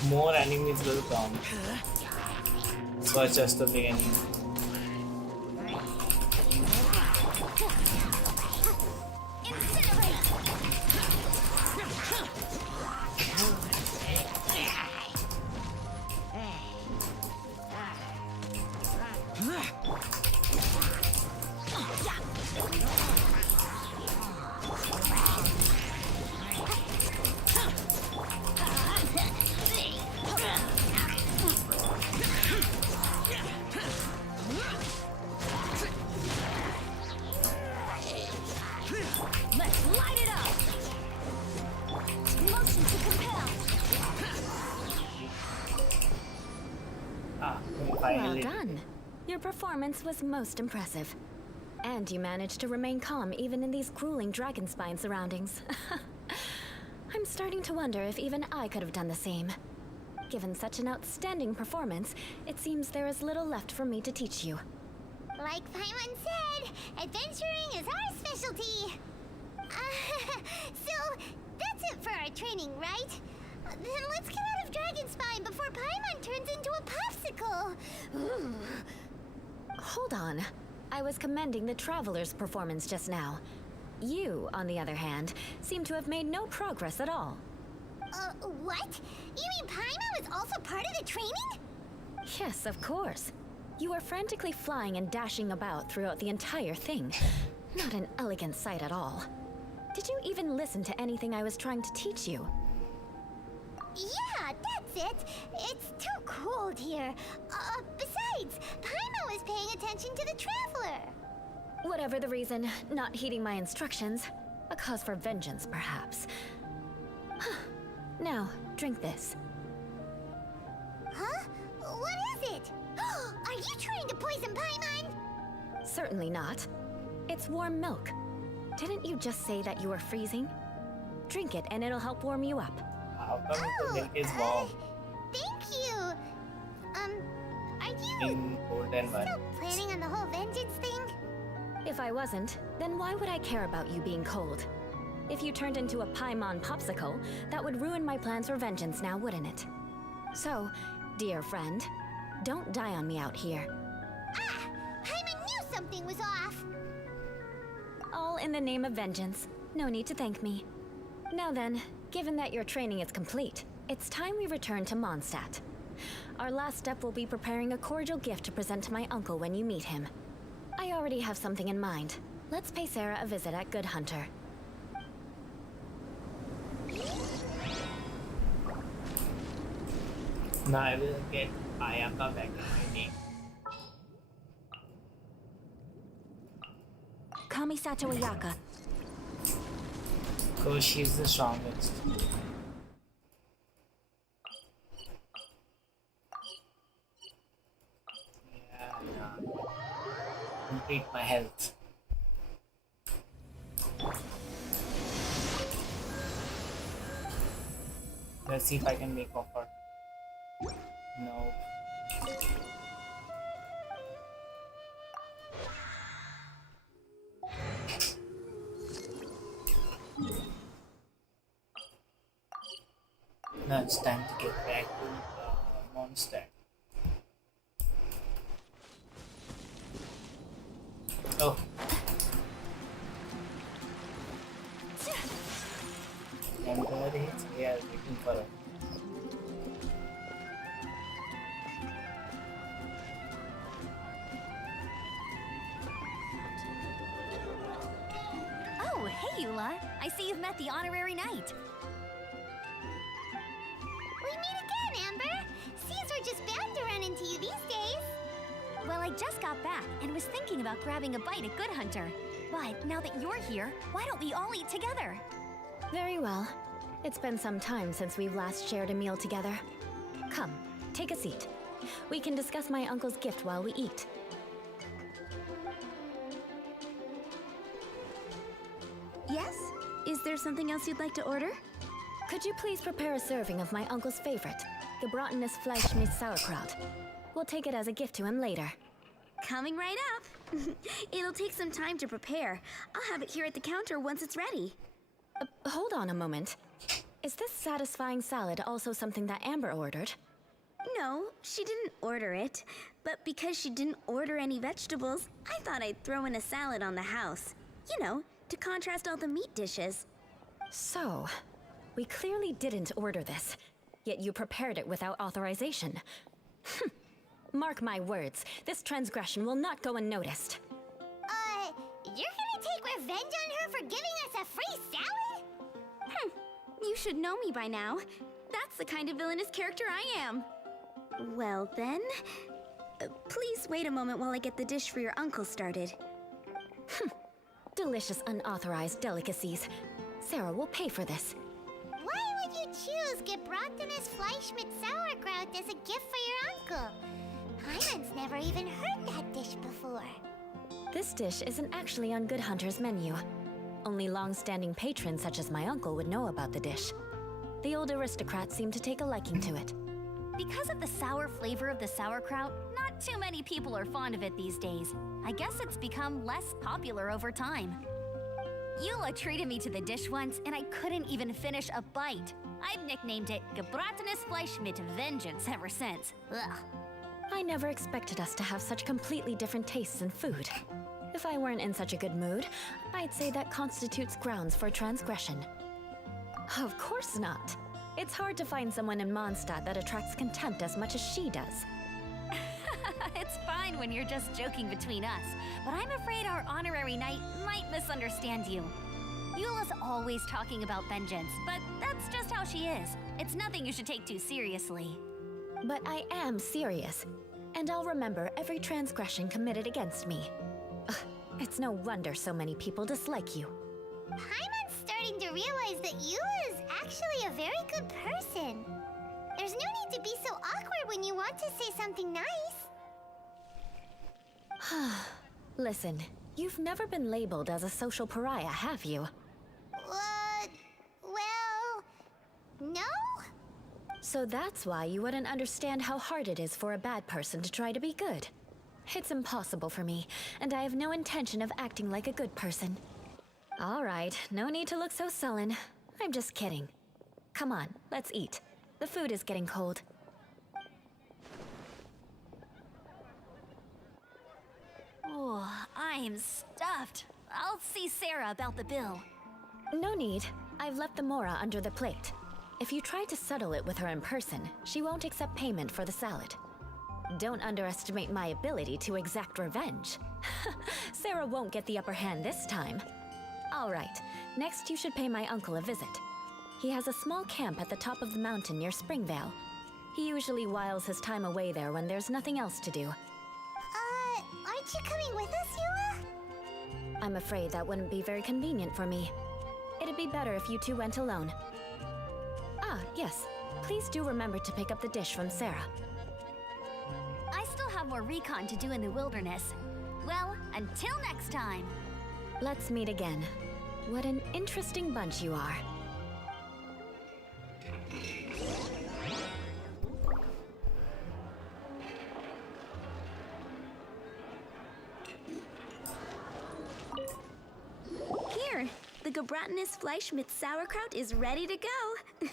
More enemies will come. So it's just the beginning. Well done. Your performance was most impressive. And you managed to remain calm even in these grueling dragon spine surroundings. I'm starting to wonder if even I could have done the same. Given such an outstanding performance, it seems there is little left for me to teach you. Like Paimon said, adventuring is our specialty. So, that's it for our training, right? Then let's get out of Dragon Spine before Paimon turns into a popsicle. Ooh. Hold on. I was commending the Traveler's performance just now. You, on the other hand, seem to have made no progress at all. What? You mean Paimon was also part of the training? Yes, of course. You were frantically flying and dashing about throughout the entire thing. Not an elegant sight at all. Did you even listen to anything I was trying to teach you? Yeah, that's it. It's too cold here. Besides, Paimon was paying attention to the Traveler. Whatever the reason, not heeding my instructions. A cause for vengeance, perhaps. Now, drink this. Huh? What is it? Are you trying to poison Paimon? Certainly not. It's warm milk. Didn't you just say that you were freezing? Drink it and it'll help warm you up. How come the milk is warm? Thank you. Are you In cold and warm. still planning on the whole vengeance thing? If I wasn't, then why would I care about you being cold? If you turned into a Paimon popsicle, that would ruin my plans for vengeance now, wouldn't it? So, dear friend, don't die on me out here. Ah! Paimon knew something was off. All in the name of vengeance. No need to thank me. Now then, given that your training is complete, it's time we return to Mondstadt. Our last step will be preparing a cordial gift to present to my uncle when you meet him. I already have something in mind. Let's pay Sarah a visit at Good Hunter. Now I will get Ayaka back in my name. Kamisato Ayaka. Because she's the strongest. Yeah. Complete my health. Let's see if I can make offer. No. Now it's time to get back to Mondstadt. Oh. And there it is. Yeah, looking for it. Oh, hey, Eula. I see you've met the honorary knight. We meet again, Amber. Seems we're just bound to run into you these days. Well, I just got back and was thinking about grabbing a bite at Good Hunter. But now that you're here, why don't we all eat together? Very well. It's been some time since we've last shared a meal together. Come, take a seat. We can discuss my uncle's gift while we eat. Yes? Is there something else you'd like to order? Could you please prepare a serving of my uncle's favorite, gebratenes Fleisch mit Sauerkraut? We'll take it as a gift to him later. Coming right up. It'll take some time to prepare. I'll have it here at the counter once it's ready. Hold on a moment. is this satisfying salad also something that Amber ordered? No, she didn't order it. But because she didn't order any vegetables, I thought I'd throw in a salad on the house. You know, to contrast all the meat dishes. So, we clearly didn't order this, yet you prepared it without authorization. Mark my words, this transgression will not go unnoticed. You're gonna take revenge on her for giving us a free salad? You should know me by now. That's the kind of villainous character I am. Well then, please wait a moment while I get the dish for your uncle started. Delicious unauthorized delicacies. Sarah will pay for this. Why would you choose gebratenes Fleisch mit Sauerkraut as a gift for your uncle? Paimon's never even heard that dish before. This dish isn't actually on Good Hunter's menu. Only long-standing patrons such as my uncle would know about the dish. The old aristocrat seemed to take a liking to it. Because of the sour flavor of the sauerkraut, not too many people are fond of it these days. I guess it's become less popular over time. Eula treated me to the dish once, and I couldn't even finish a bite. I've nicknamed it gebratenes Fleisch mit Vengeance ever since. Ugh. I never expected us to have such completely different tastes in food. If I weren't in such a good mood, I'd say that constitutes grounds for transgression. Of course not. It's hard to find someone in Mondstadt that attracts contempt as much as she does. It's fine when you're just joking between us, but I'm afraid our honorary knight might misunderstand you. Eula's always talking about vengeance, but that's just how she is. It's nothing you should take too seriously. But I am serious, and I'll remember every transgression committed against me. Ugh, it's no wonder so many people dislike you. Paimon's starting to realize that Eula is actually a very good person. There's no need to be so awkward when you want to say something nice. Listen, you've never been labeled as a social pariah, have you? Well, no? So that's why you wouldn't understand how hard it is for a bad person to try to be good. It's impossible for me, and I have no intention of acting like a good person. All right, no need to look so sullen. I'm just kidding. Come on, let's eat. The food is getting cold. Oh, I'm stuffed. I'll see Sarah about the bill. No need. I've left the mora under the plate. If you try to settle it with her in person, she won't accept payment for the salad. Don't underestimate my ability to exact revenge. Sarah won't get the upper hand this time. All right, next you should pay my uncle a visit. He has a small camp at the top of the mountain near Springvale. He usually whiles his time away there when there's nothing else to do. Aren't you coming with us, Eula? I'm afraid that wouldn't be very convenient for me. It'd be better if you two went alone. Ah, yes. Please do remember to pick up the dish from Sarah. I still have more recon to do in the wilderness. Well, until next time. Let's meet again. What an interesting bunch you are. Here, the gebratenes Fleisch mit Sauerkraut is ready to go.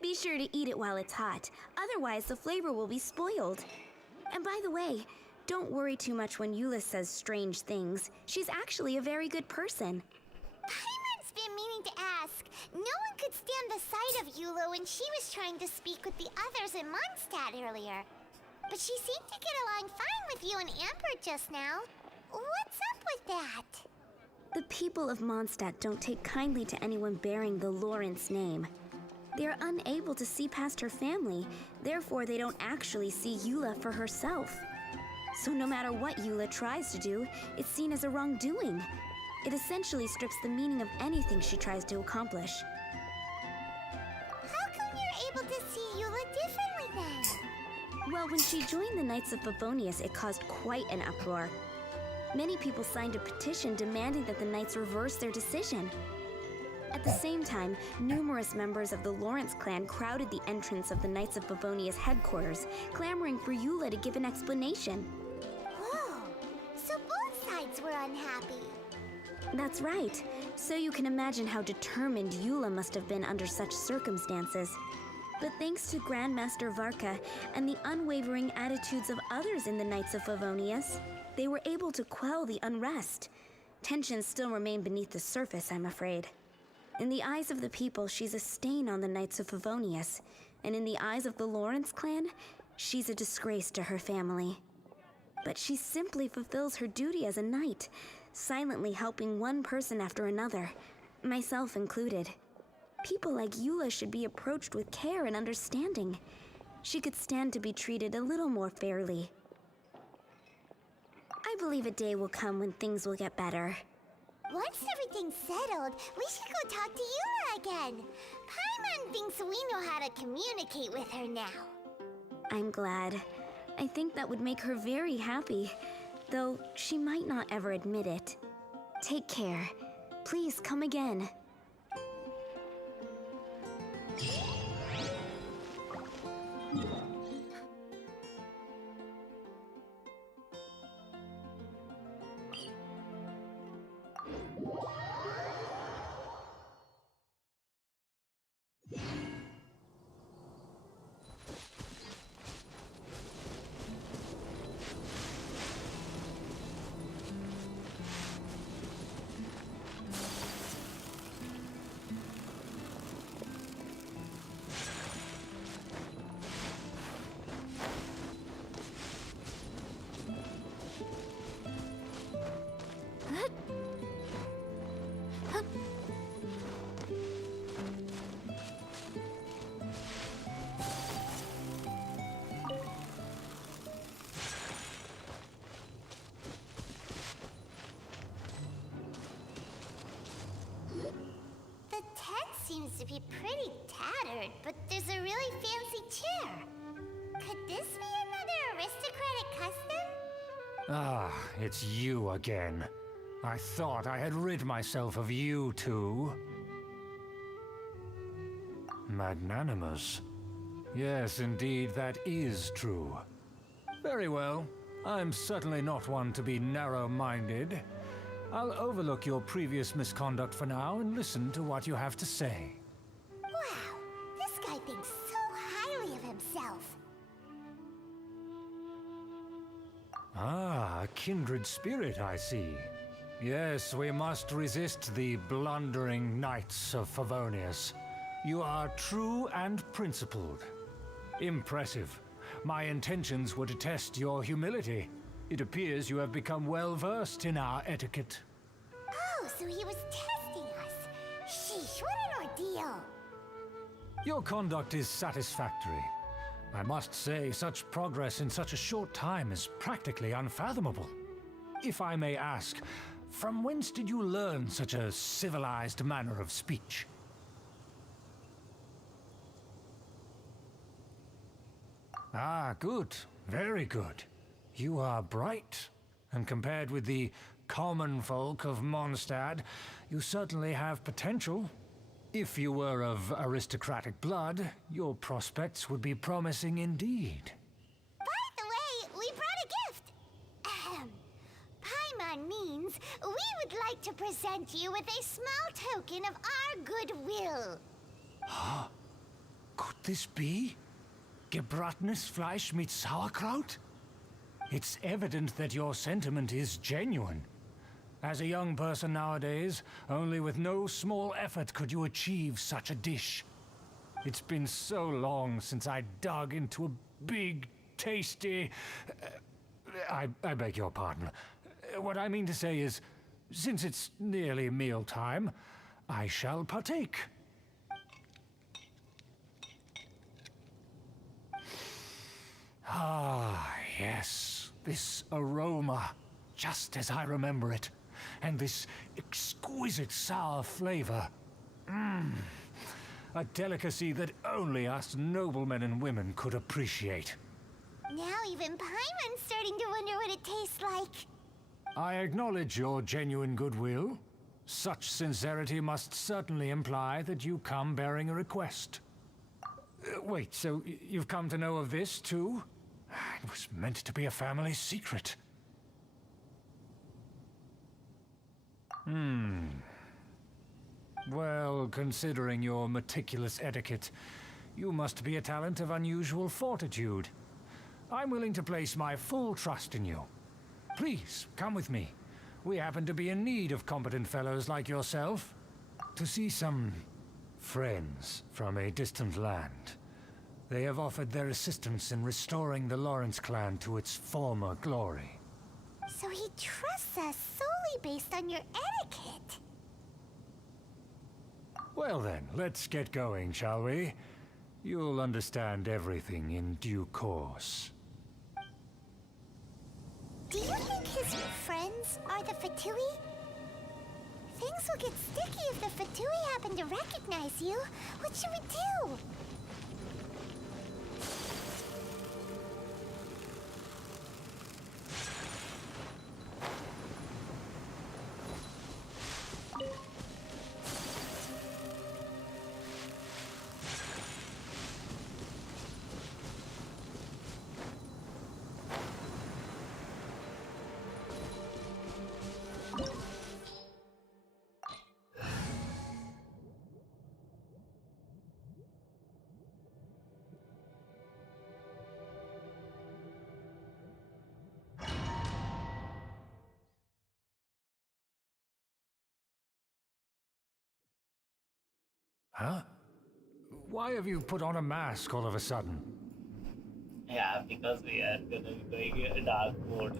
Be sure to eat it while it's hot, otherwise the flavor will be spoiled. And by the way, don't worry too much when Eula says strange things. She's actually a very good person. Paimon's been meaning to ask. No one could stand the sight of Eula when she was trying to speak with the others in Mondstadt earlier. But she seemed to get along fine with you and Amber just now. What's up with that? The people of Mondstadt don't take kindly to anyone bearing the Lawrence name. They are unable to see past her family, therefore they don't actually see Eula for herself. So no matter what Eula tries to do, it's seen as a wrongdoing. It essentially strips the meaning of anything she tries to accomplish. How come you're able to see Eula differently then? Well, when she joined the Knights of Favonius, it caused quite an uproar. Many people signed a petition demanding that the Knights reverse their decision. At the same time, numerous members of the Lawrence clan crowded the entrance of the Knights of Favonius headquarters, clamoring for Eula to give an explanation. Whoa, so both sides were unhappy. That's right. So you can imagine how determined Eula must have been under such circumstances. But thanks to Grandmaster Varka and the unwavering attitudes of others in the Knights of Favonius, they were able to quell the unrest. Tensions still remain beneath the surface, I'm afraid. In the eyes of the people, she's a stain on the Knights of Favonius, and in the eyes of the Lawrence clan, she's a disgrace to her family. But she simply fulfills her duty as a knight, silently helping one person after another, myself included. People like Eula should be approached with care and understanding. She could stand to be treated a little more fairly. I believe a day will come when things will get better. Once everything's settled, we should go talk to Eula again. Paimon thinks we know how to communicate with her now. I'm glad. I think that would make her very happy, though she might not ever admit it. Take care. Please come again. Seems to be pretty tattered, but there's a really fancy chair. Could this be another aristocratic custom? Ah, it's you again. I thought I had rid myself of you two. Magnanimous. Yes, indeed, that is true. Very well. I'm certainly not one to be narrow-minded. I'll overlook your previous misconduct for now and listen to what you have to say. Wow, this guy thinks so highly of himself. Ah, a kindred spirit, I see. Yes, we must resist the blundering Knights of Favonius. You are true and principled. Impressive. My intentions were to test your humility. It appears you have become well-versed in our etiquette. Oh, so he was testing us. Sheesh, what an ordeal. Your conduct is satisfactory. I must say, such progress in such a short time is practically unfathomable. If I may ask, from whence did you learn such a civilized manner of speech? Ah, good. Very good. You are bright, and compared with the common folk of Mondstadt, you certainly have potential. If you were of aristocratic blood, your prospects would be promising indeed. By the way, we brought a gift. Paimon means we would like to present you with a small token of our goodwill. Huh? Could this be? Gebratenes Fleisch mit Sauerkraut? It's evident that your sentiment is genuine. As a young person nowadays, only with no small effort could you achieve such a dish. It's been so long since I dug into a big, tasty... I beg your pardon. What I mean to say is, since it's nearly mealtime, I shall partake. Ah, yes. This aroma, just as I remember it. And this exquisite sour flavor. A delicacy that only us noblemen and women could appreciate. Now even Paimon's starting to wonder what it tastes like. I acknowledge your genuine goodwill. Such sincerity must certainly imply that you come bearing a request. Wait, so you've come to know of this, too? It was meant to be a family secret. Well, considering your meticulous etiquette, you must be a talent of unusual fortitude. I'm willing to place my full trust in you. Please, come with me. We happen to be in need of competent fellows like yourself. To see some friends from a distant land. They have offered their assistance in restoring the Lawrence clan to its former glory. So he trusts us solely based on your etiquette. Well then, let's get going, shall we? You'll understand everything in due course. Do you think his friends are the Fatui? Things will get sticky if the Fatui happen to recognize you. What should we do? Huh? Why have you put on a mask all of a sudden? Yeah, because we are gonna be going a dark mode.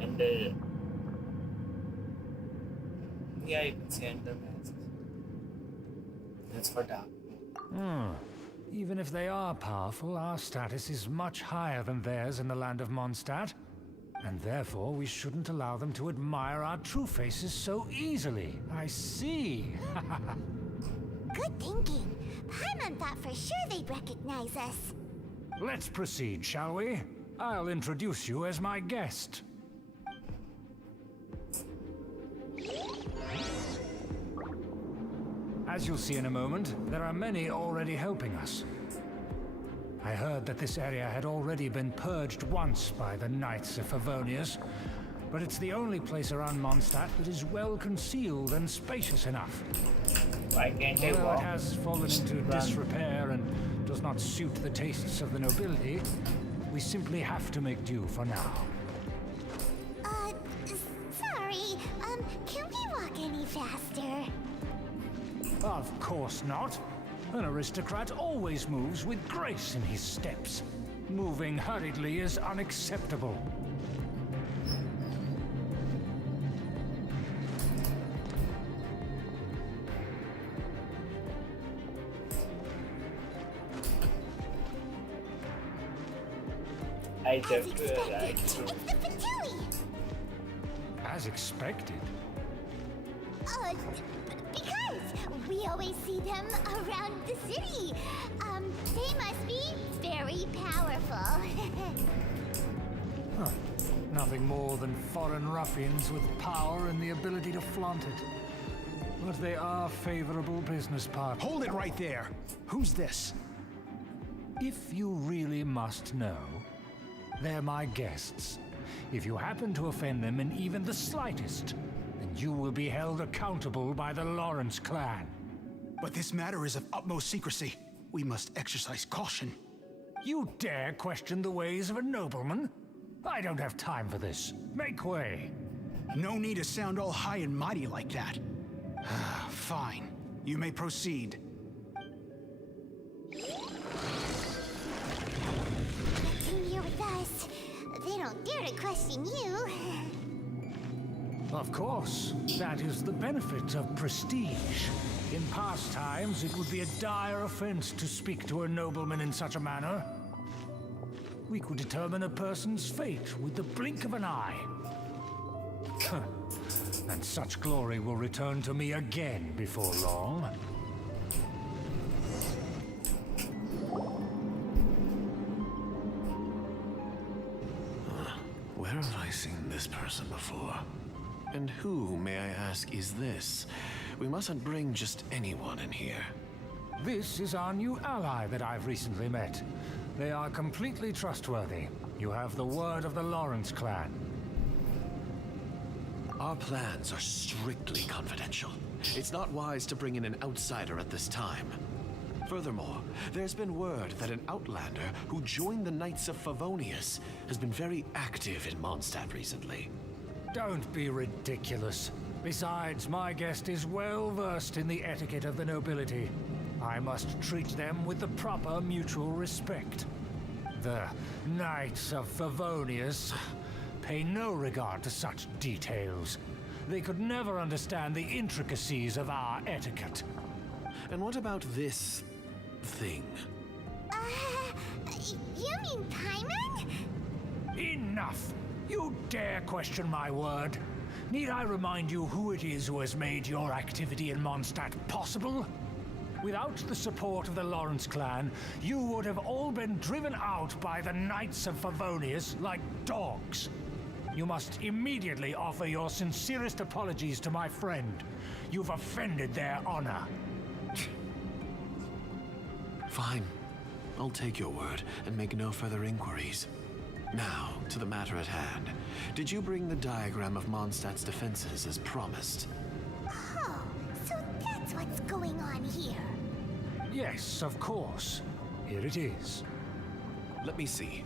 And yeah, you can see enter mask. That's for dark mode. Even if they are powerful, our status is much higher than theirs in the land of Mondstadt. And therefore, we shouldn't allow them to admire our true faces so easily. I see. Good thinking. Paimon thought for sure they'd recognize us. Let's proceed, shall we? I'll introduce you as my guest. As you'll see in a moment, there are many already helping us. I heard that this area had already been purged once by the Knights of Favonius, but it's the only place around Mondstadt that is well concealed and spacious enough. Why can't they Although walk? it has fallen into disrepair and does not suit the tastes of the nobility, we simply have to make do for now. Sorry. Can we walk any faster? Of course not. An aristocrat always moves with grace in his steps. Moving hurriedly is unacceptable. I As just expected, it's the Fatui! As expected. Because we always see them around the city. They must be very powerful. Huh. Nothing more than foreign ruffians with power and the ability to flaunt it. But they are favorable business partners. Hold it right there. Who's this? If you really must know, they're my guests. If you happen to offend them in even the slightest, then you will be held accountable by the Lawrence clan. But this matter is of utmost secrecy. We must exercise caution. You dare question the ways of a nobleman? I don't have time for this. Make way. No need to sound all high and mighty like that. Fine. You may proceed. Nothing here with us. They don't dare to question you. Of course, that is the benefit of prestige. In past times, it would be a dire offense to speak to a nobleman in such a manner. We could determine a person's fate with the blink of an eye. And such glory will return to me again before long. Where have I seen this person before? And who, may I ask, is this? We mustn't bring just anyone in here. This is our new ally that I've recently met. They are completely trustworthy. You have the word of the Lawrence clan. Our plans are strictly confidential. It's not wise to bring in an outsider at this time. Furthermore, there's been word that an outlander who joined the Knights of Favonius has been very active in Mondstadt recently. Don't be ridiculous. Besides, my guest is well versed in the etiquette of the nobility. I must treat them with the proper mutual respect. The Knights of Favonius pay no regard to such details. They could never understand the intricacies of our etiquette. And what about this thing? You mean Paimon? Enough! You dare question my word? Need I remind you who it is who has made your activity in Mondstadt possible? Without the support of the Lawrence clan, you would have all been driven out by the Knights of Favonius like dogs. You must immediately offer your sincerest apologies to my friend. You've offended their honor. Fine. I'll take your word and make no further inquiries. Now, to the matter at hand. Did you bring the diagram of Mondstadt's defenses as promised? Oh, so that's what's going on here. Yes, of course. Here it is. Let me see.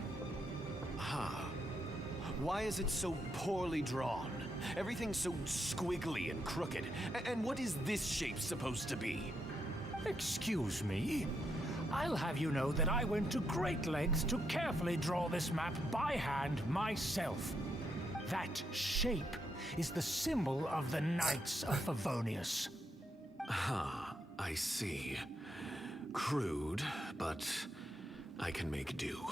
Aha. Why is it so poorly drawn? Everything's so squiggly and crooked. And what is this shape supposed to be? Excuse me? I'll have you know that I went to great lengths to carefully draw this map by hand myself. That shape is the symbol of the Knights of Favonius. Ah, I see. Crude, but I can make do.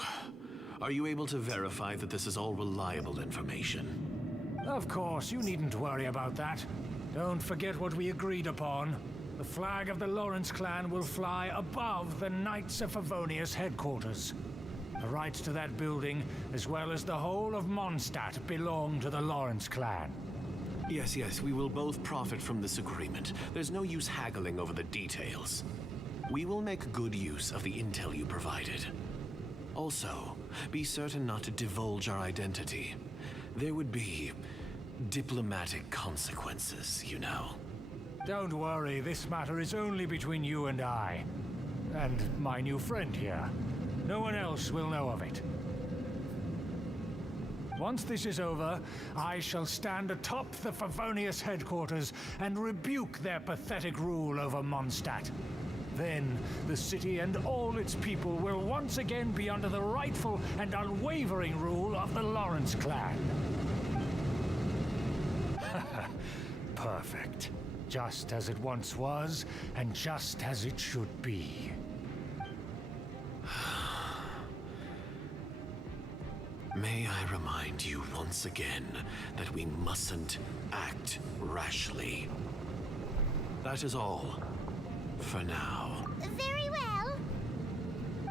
Are you able to verify that this is all reliable information? Of course, you needn't worry about that. Don't forget what we agreed upon. The flag of the Lawrence clan will fly above the Knights of Favonius headquarters. The rights to that building, as well as the whole of Mondstadt, belong to the Lawrence clan. Yes, we will both profit from this agreement. There's no use haggling over the details. We will make good use of the intel you provided. Also, be certain not to divulge our identity. There would be diplomatic consequences, you know. Don't worry, this matter is only between you and I. And my new friend here. No one else will know of it. Once this is over, I shall stand atop the Favonius headquarters and rebuke their pathetic rule over Mondstadt. Then, the city and all its people will once again be under the rightful and unwavering rule of the Lawrence clan. Perfect. Just as it once was, and just as it should be. May I remind you once again that we mustn't act rashly. That is all. For now. Very well.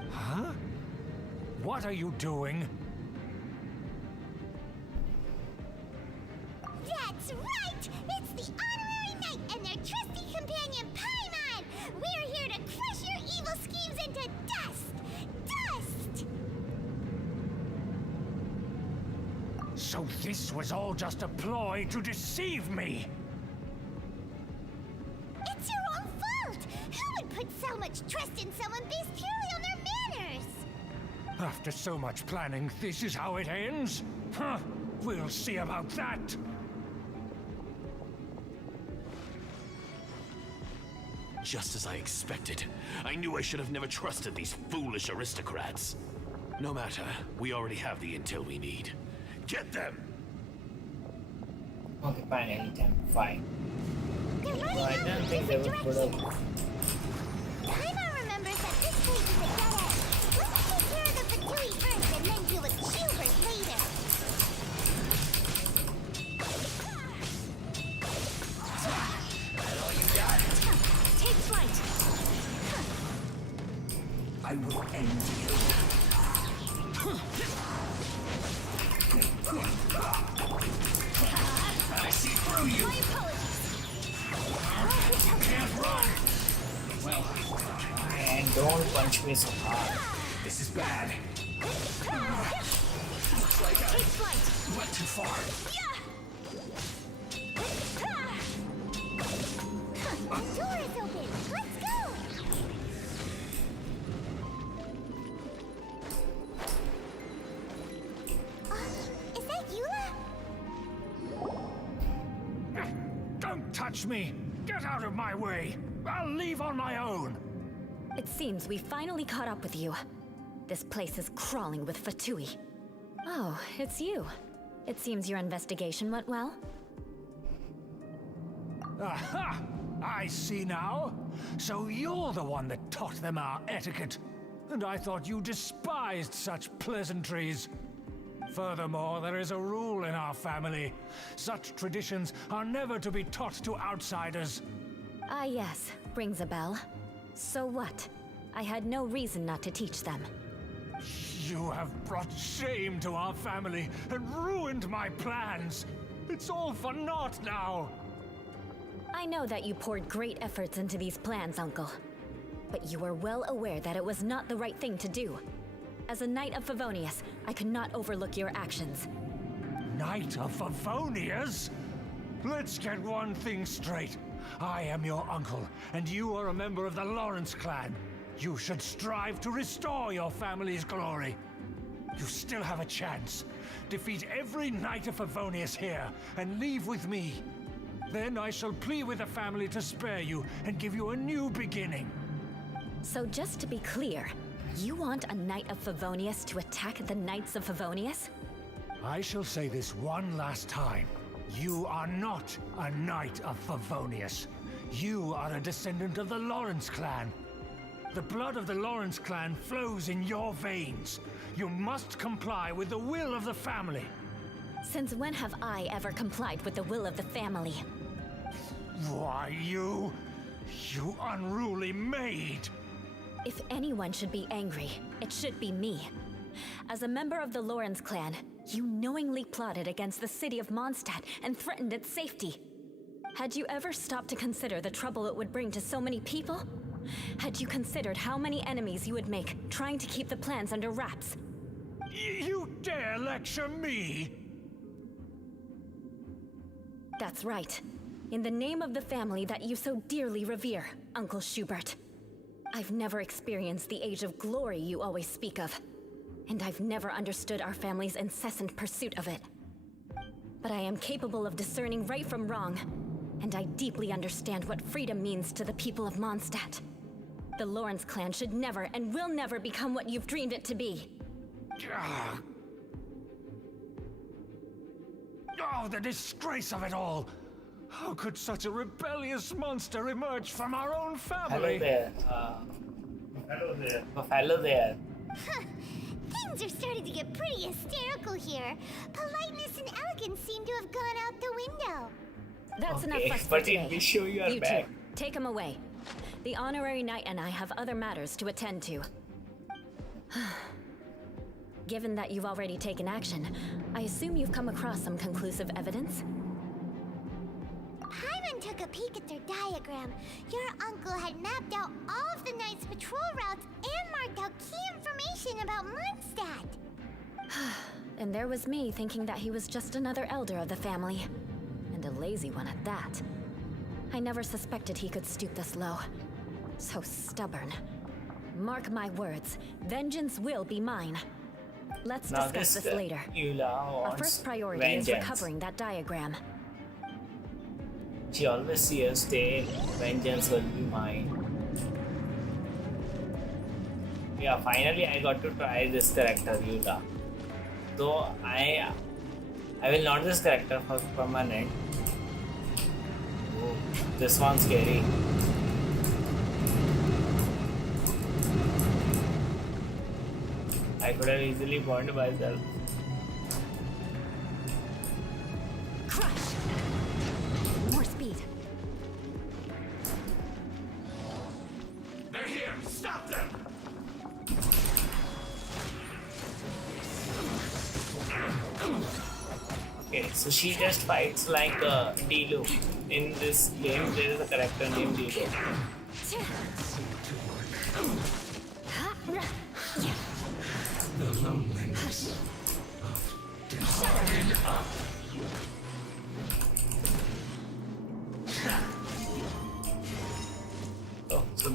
Huh? What are you doing? That's right! It's the honorary knight and their trusty companion, Paimon! We're here to crush your evil schemes into dust! Dust! So this was all just a ploy to deceive me! It's your own fault! Who would put so much trust in someone based purely on their manners? After so much planning, this is how it ends? Huh? We'll see about that! Just as I expected. I knew I should have never trusted these foolish aristocrats. No matter, we already have the intel we need. Get them! Okay, fine, anytime, fine. They're running So I out don't in think they different would put up. directions. Paimon remembers that this place is a dead end. Let's take care of the Fatui first and then deal with Schubert later. Take flight! I will end you. I see through you! My apologies! Can't run! Well, and don't punch me so hard. This is bad. Take flight! Went too far. That door is open! Let's go! Is that Eula? Don't touch me! Get out of my way! I'll leave on my own! It seems we finally caught up with you. This place is crawling with Fatui. Oh, it's you. It seems your investigation went well. Aha! I see now. So you're the one that taught them our etiquette. And I thought you despised such pleasantries. Furthermore, there is a rule in our family. Such traditions are never to be taught to outsiders. Ah yes, rings a bell. So what? I had no reason not to teach them. You have brought shame to our family and ruined my plans. It's all for naught now. I know that you poured great efforts into these plans, Uncle. But you were well aware that it was not the right thing to do. As a Knight of Favonius, I could not overlook your actions. Knight of Favonius? Let's get one thing straight. I am your uncle, and you are a member of the Lawrence clan. You should strive to restore your family's glory. You still have a chance. Defeat every Knight of Favonius here, and leave with me. Then I shall plead with the family to spare you and give you a new beginning. So just to be clear, you want a Knight of Favonius to attack the Knights of Favonius? I shall say this one last time. You are not a Knight of Favonius. You are a descendant of the Lawrence clan. The blood of the Lawrence clan flows in your veins. You must comply with the will of the family. Since when have I ever complied with the will of the family? Why, you unruly maid! If anyone should be angry, it should be me. As a member of the Lawrence clan, you knowingly plotted against the city of Mondstadt and threatened its safety. Had you ever stopped to consider the trouble it would bring to so many people? Had you considered how many enemies you would make trying to keep the plans under wraps? You dare lecture me? That's right. In the name of the family that you so dearly revere, Uncle Schubert. I've never experienced the age of glory you always speak of. And I've never understood our family's incessant pursuit of it. But I am capable of discerning right from wrong, and I deeply understand what freedom means to the people of Mondstadt. The Lawrence clan should never and will never become what you've dreamed it to be. Oh, the disgrace of it all! How could such a rebellious monster emerge from our own family? Hello there. Hello there. Things are starting to get pretty hysterical here. Politeness and elegance seem to have gone out the window. That's enough Okay, fuss for but today. we show you are You back. two, take him away. The honorary knight and I have other matters to attend to. Given that you've already taken action, I assume you've come across some conclusive evidence? Paimon took a peek at their diagram. Your uncle had mapped out all of the Knight's patrol routes and marked out key information about Mondstadt. And there was me thinking that he was just another elder of the family. And a lazy one at that. I never suspected he could stoop this low. So stubborn. Mark my words, vengeance will be mine. Let's Now discuss this later. Eula Our wants first priority vengeance. is recovering that diagram. She always sees stay. Vengeance will be mine. Yeah, finally I got to try this character, Eula. Though I will not this character for permanent. Oh, this one's scary. I could have easily burned myself. Crush! More speed. They're here! Stop them! Okay, so she just fights like Dilu. In this game, there is a character named Dilu. The loneliness of dividing up.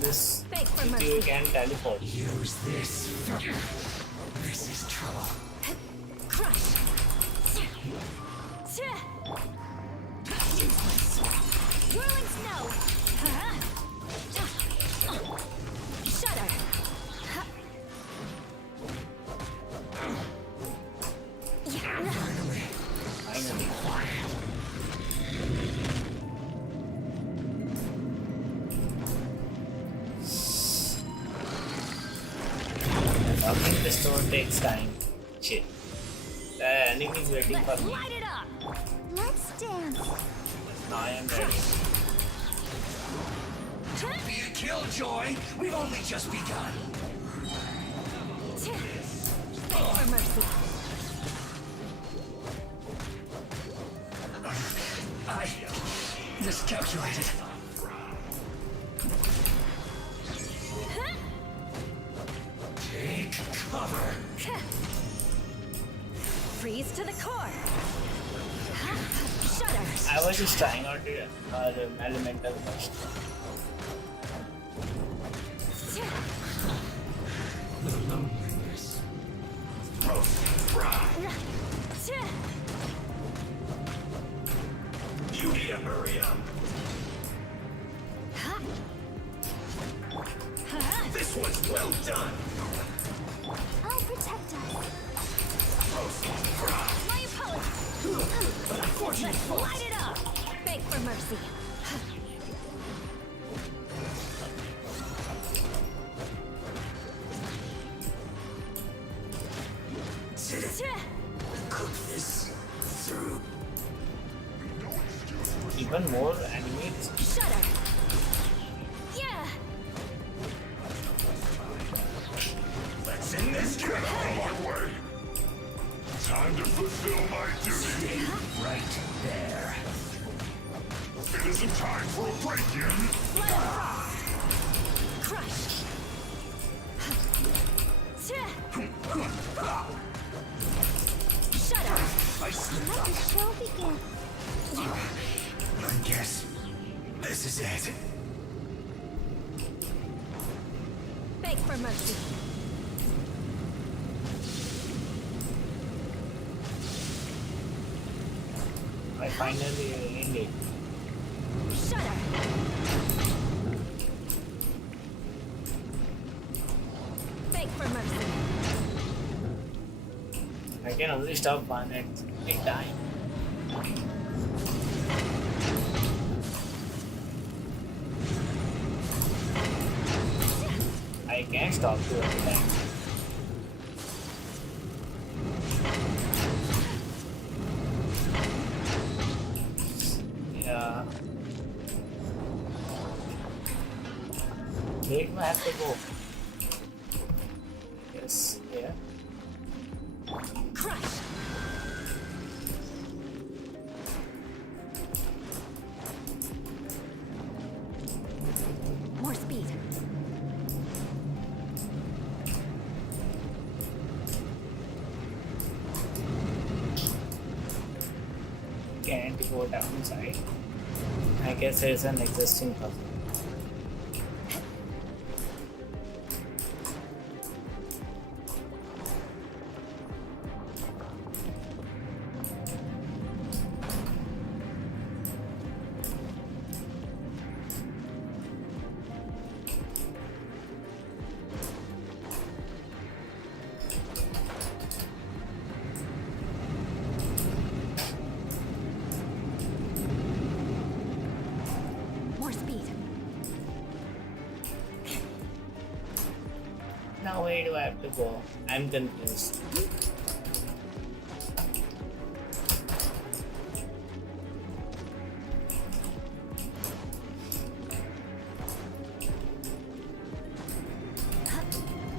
this Beg for you mercy. can teleport. Use this. This is trouble. Crush. Whirling snow. Shudder. Finally. Talking the store takes time. Shit. The enemy is waiting for me. Light it up. Let's dance. Now I am ready. Be a killjoy. We've only just begun. Beg for mercy. I miscalculated. Take cover. Freeze to the core. Shudder. I was just trying out the elemental first. The loneliness. Roasted fry. You need to hurry up. This one's well done. I'll protect us. Roasted fry. My apologies. Unfortunate fault. Light it up. Beg for mercy. Cook this through. Even more enemies. Shudder. Yeah. Let's end this. Get out of my way. Time to fulfill my duty. Right there. It isn't time for a break-in. Crush. Shudder. I slipped Let up. the show begin. I guess this is it. Beg for mercy. I finally ended it. Shudder. Beg for mercy. I can only stop one at a time. I can't stop two at a time. Yeah. Wait, I have to go. Yes, yeah. Crush. More speed. Can't go downside. I guess there's an existing puzzle. More speed. Now where do I have to go? I'm confused.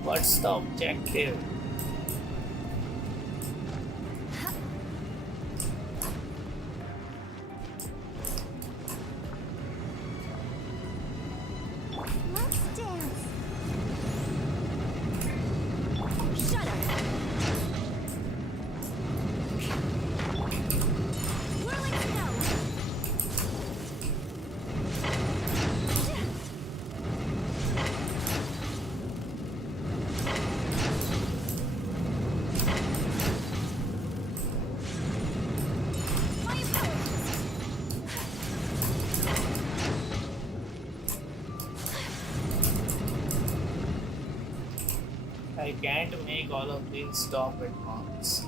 What's the objective? Let's dance. Shudder. Whirling snow. I can't make all of these stop at once.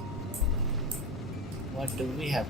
What do we have?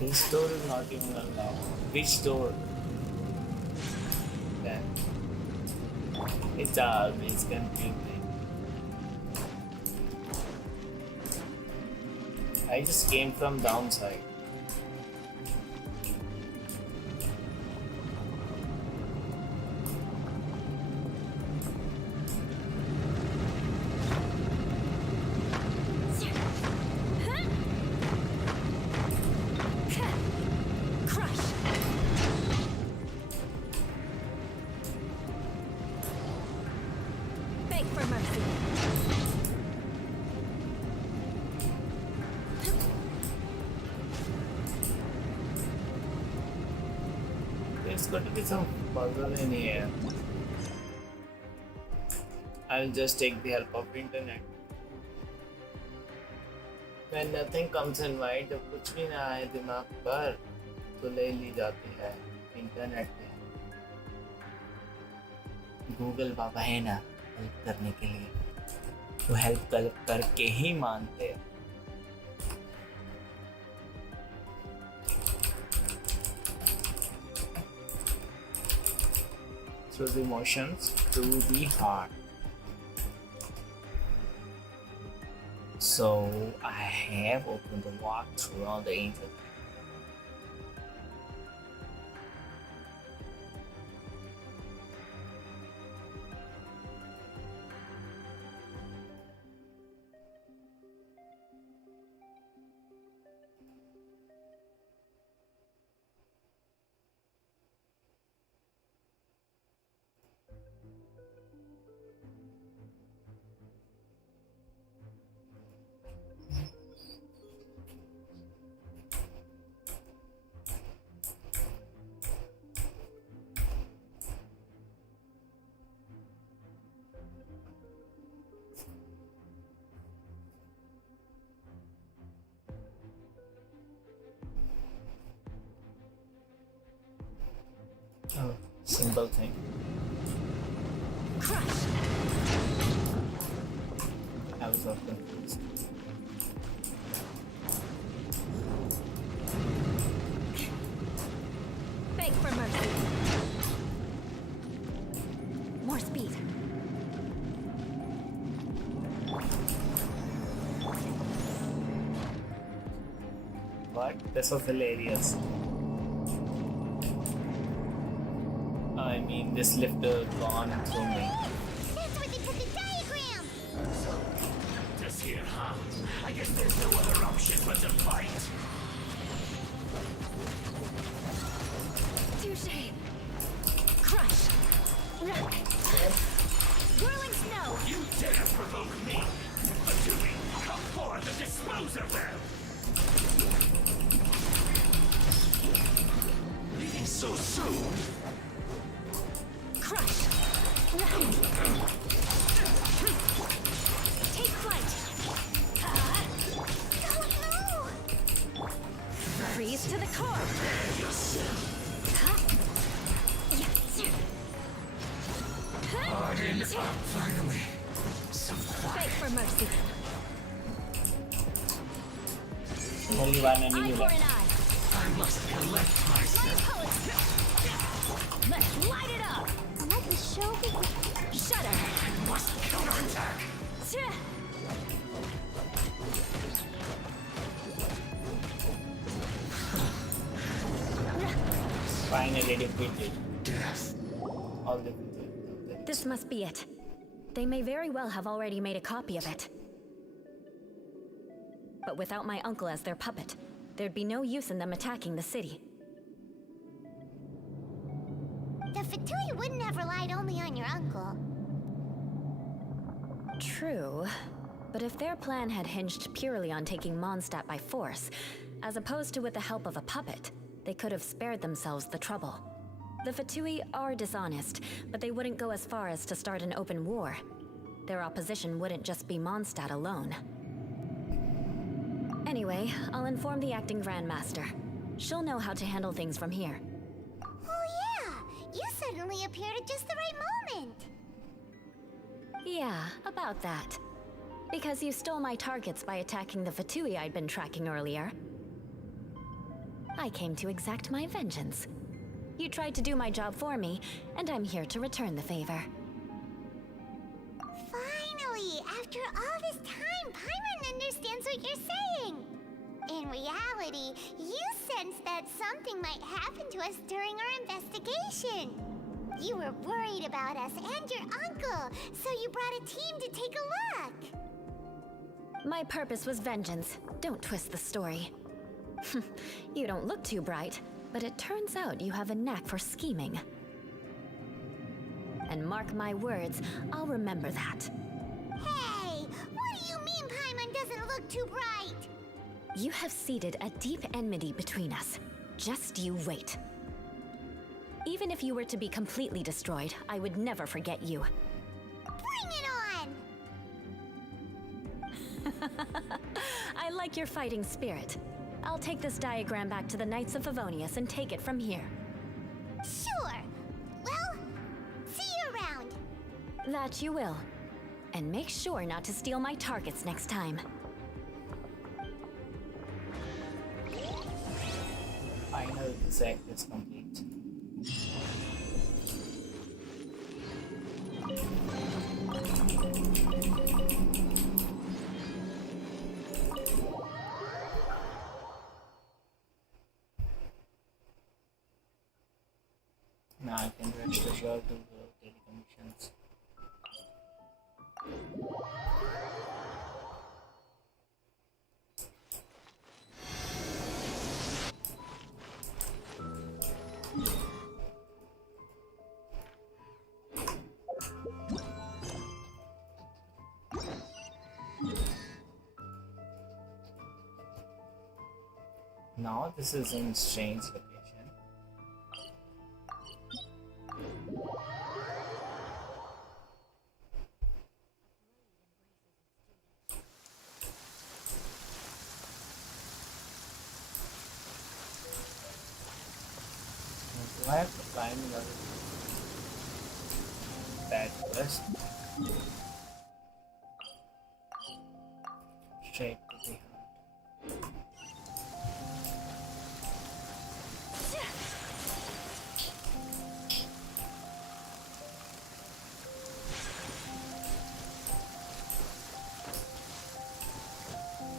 This door is not even allowed. Which door? Then it's always confusing. I just came from downside. There's got to be some puzzle in here. I'll just take the help of internet. When nothing comes in right, जब कुछ भी ना आए दिमाग पर तो ले ली जाती है इंटरनेट में. गूगल बाबा है ना हेल्प करने के लिए, तो हेल्प करके ही मानते हैं. Through the emotions to the heart. So I have opened the walk through all the angels. Oh, simple thing. Crush. I was off confused. Beg for mercy. More speed. What? This was hilarious. I mean, this lift gone through me. That's where they put the diagram! Just here, huh? I guess there's no other option but to fight. Touche. Crush. Whirling snow. You dare provoke me! Payooner, come forth and dispose of them! Leaving so soon? Crush. Take flight. Freeze to the core. Finally. Some Beg for mercy. Only one Eye enemy for an left. eye. I must collect myself. Let's light it up. Let the show begin. Shudder. I must counterattack. Finally defeated. Death. All defeated. This must be it. They may very well have already made a copy of it. But without my uncle as their puppet, there'd be no use in them attacking the city. The Fatui wouldn't have relied only on your uncle. True. But if their plan had hinged purely on taking Mondstadt by force, as opposed to with the help of a puppet, they could have spared themselves the trouble. The Fatui are dishonest, but they wouldn't go as far as to start an open war. Their opposition wouldn't just be Mondstadt alone. Anyway, I'll inform the acting Grandmaster. She'll know how to handle things from here. Oh yeah! You suddenly appeared at just the right moment! Yeah, about that. Because you stole my targets by attacking the Fatui I'd been tracking earlier. I came to exact my vengeance. You tried to do my job for me, and I'm here to return the favor. Finally! After all this time, Paimon understands what you're saying! In reality, you sensed that something might happen to us during our investigation. You were worried about us and your uncle, so you brought a team to take a look. My purpose was vengeance. Don't twist the story. You don't look too bright, but it turns out you have a knack for scheming. And mark my words, I'll remember that. Hey! What do you mean Paimon doesn't look too bright? You have seeded a deep enmity between us. Just you wait. Even if you were to be completely destroyed, I would never forget you. Bring it on! I like your fighting spirit. I'll take this diagram back to the Knights of Favonius and take it from here. Sure. Well, see you around. That you will. And make sure not to steal my targets next time. Final set is complete. Now I can rest assured to the daily commissions. Now this is in strange location. Do I have to climb another that first? Straight to the heart.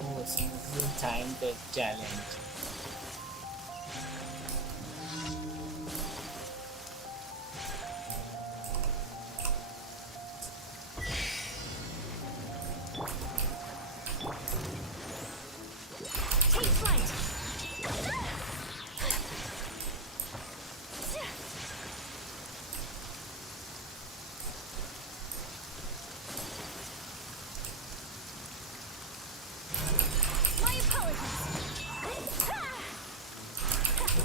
Oh, so this is a time to challenge.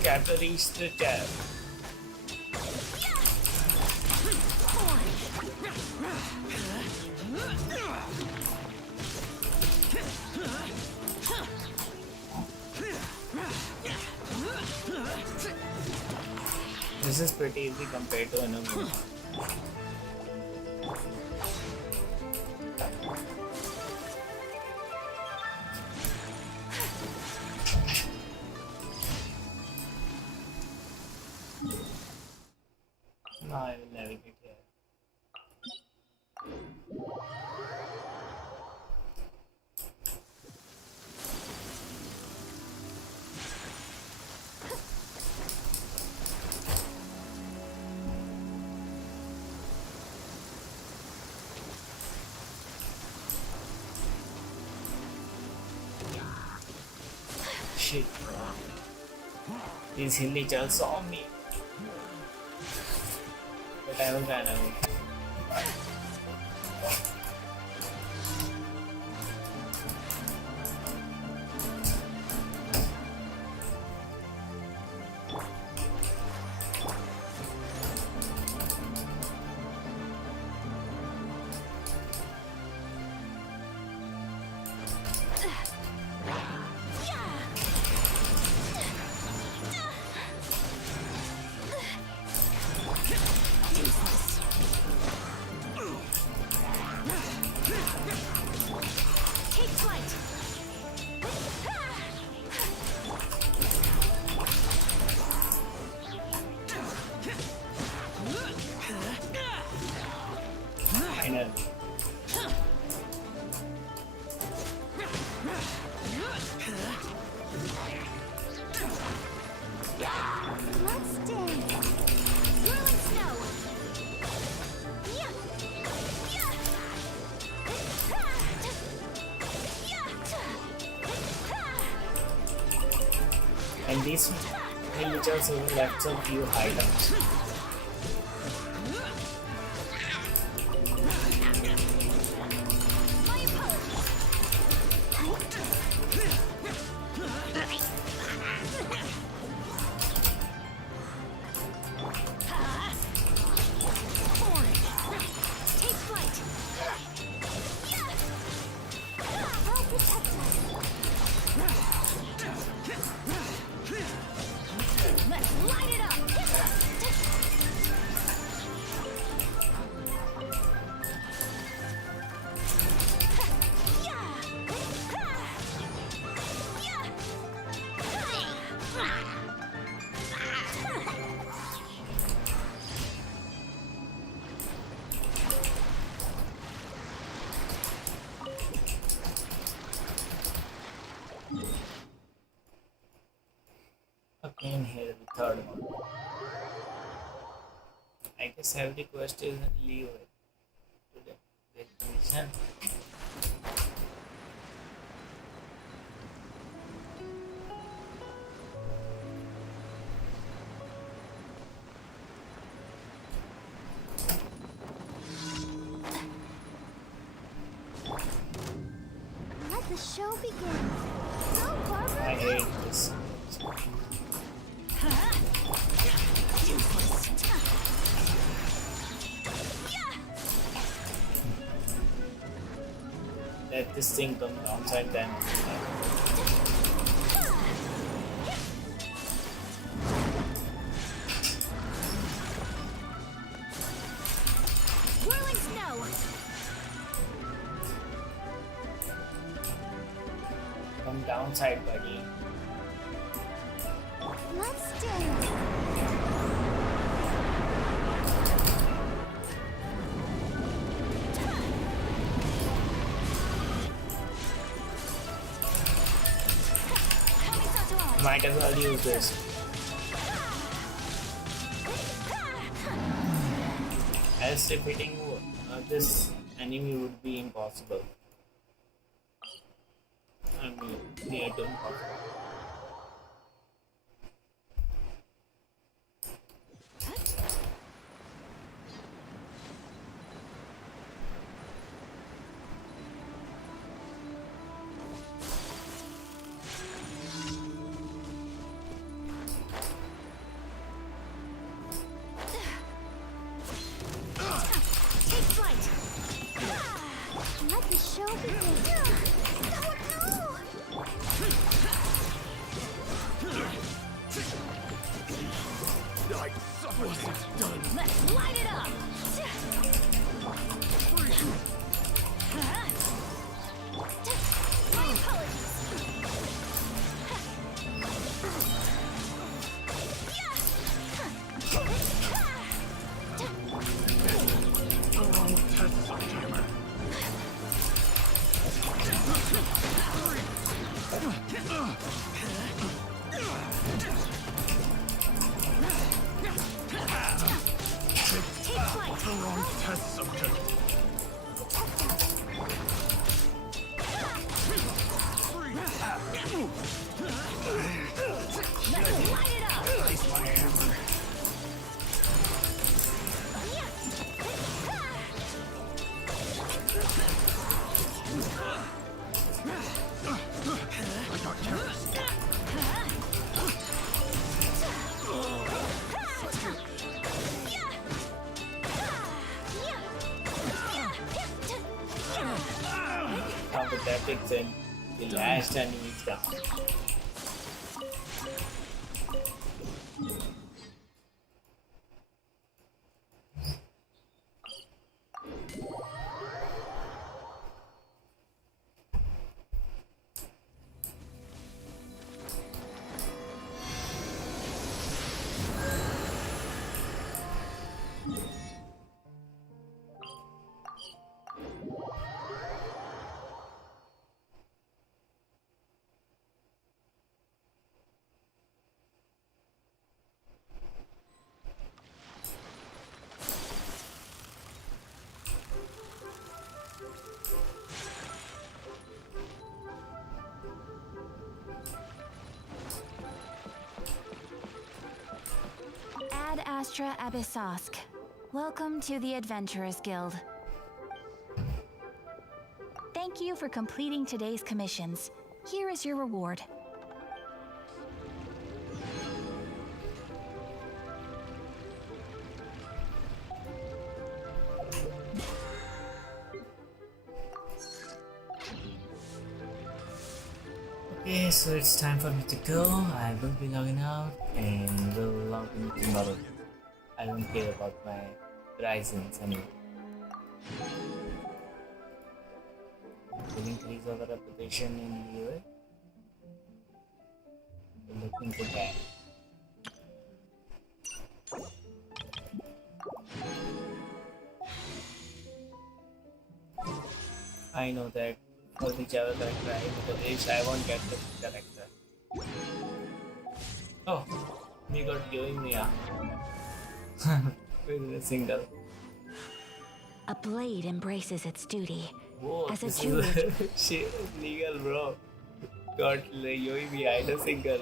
You have to reach the tab. This is pretty easy compared to another. No, I will navigate here. shit. These hillagers saw me. But I will run away. And these villagers who left some few items. Again here the third one. I guess every quest is in leeway today. With mission. Let the show begin. Go, Barbara. I hate this. Let this thing come downside then. Whirling snow. Come downside, buddy. Let's dance. Might as well use this. Else defeating this enemy would be impossible. I mean, near to impossible. Let the show begin. Oh no! I wasn't done. Let's light it up! My apologies! sticks and the last enemy is down. Ad Astra Abyssosk. Welcome to the Adventurers Guild. Thank you for completing today's commissions. Here is your reward. Okay, so it's time for me to go. I will be logging out and will log in tomorrow. I don't care about my horizons anymore. Will increase our reputation in UA. We'll look into that. I know that for whichever character I introduce, I won't get the character. Oh, we got giving me a with a single. A blade embraces its duty. Whoa, As a this jeweler. is shit legal, bro. Got giving me in a single.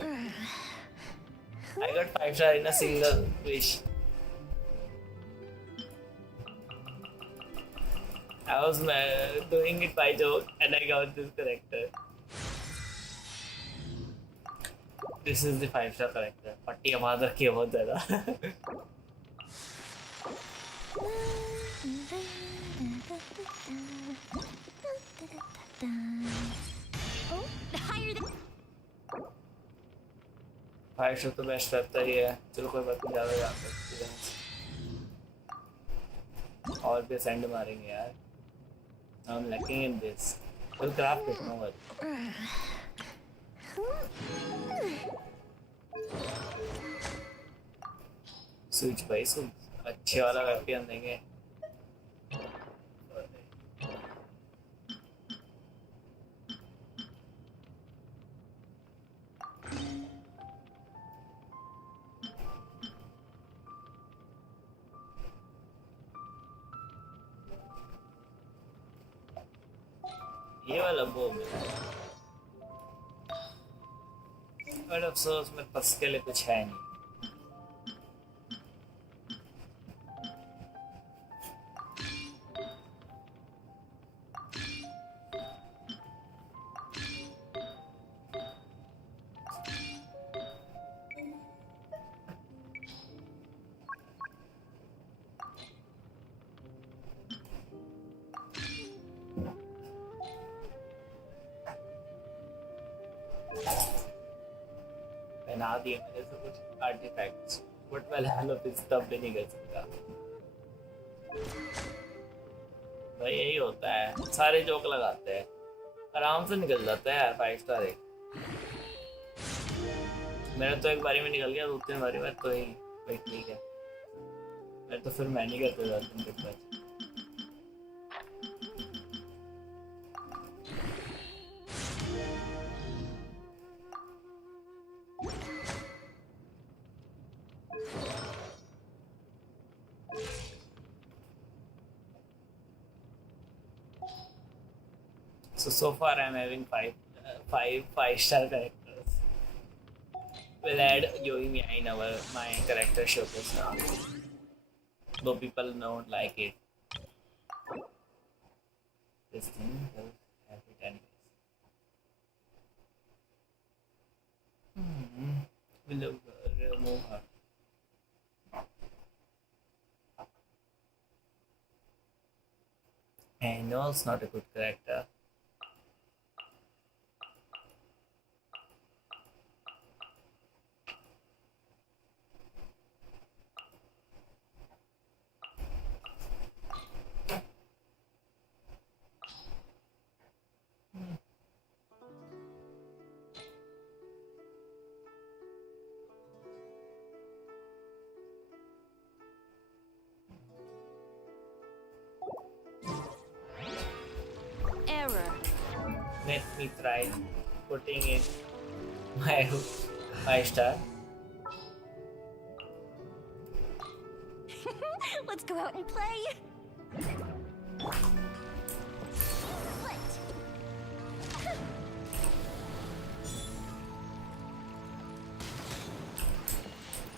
I got 5-star in a single wish. I was doing it by joke and I got this character. This is the 5-star character. Patti Amad rakhi hai bahut zyada. Five show तो best रहता ही है. चलो कोई बात नहीं, ज़्यादा जाता है और भी सेंड मारेंगे यार. I'm lacking in this. We'll craft it, no worry. Switch भाई स्विच अच्छे वाला वेपन देंगे. ये वाला वो बट अफसोस मेरे पास के लिए कुछ है नहीं. बना दिए मेरे से कुछ आर्टिफैक्ट्स बट मैं लेवल अप इस तब भी नहीं कर सकता. भाई यही होता है, सारे जोक लगाते हैं, आराम से निकल जाता है यार 5 स्टार. एक मेरा तो एक बारी में निकल गया, 2-3 बारी में तो ही भाई ठीक है. मैं तो फिर मैं नहीं करते जाता उनके पास. So far I'm having five-star characters. We'll add Yoimiya in my character showcase now. Though people don't like it. This thing will have it anyways. We'll remove her. And no, it's not a good character. Let me try putting it my 5-star. Let's go out and play.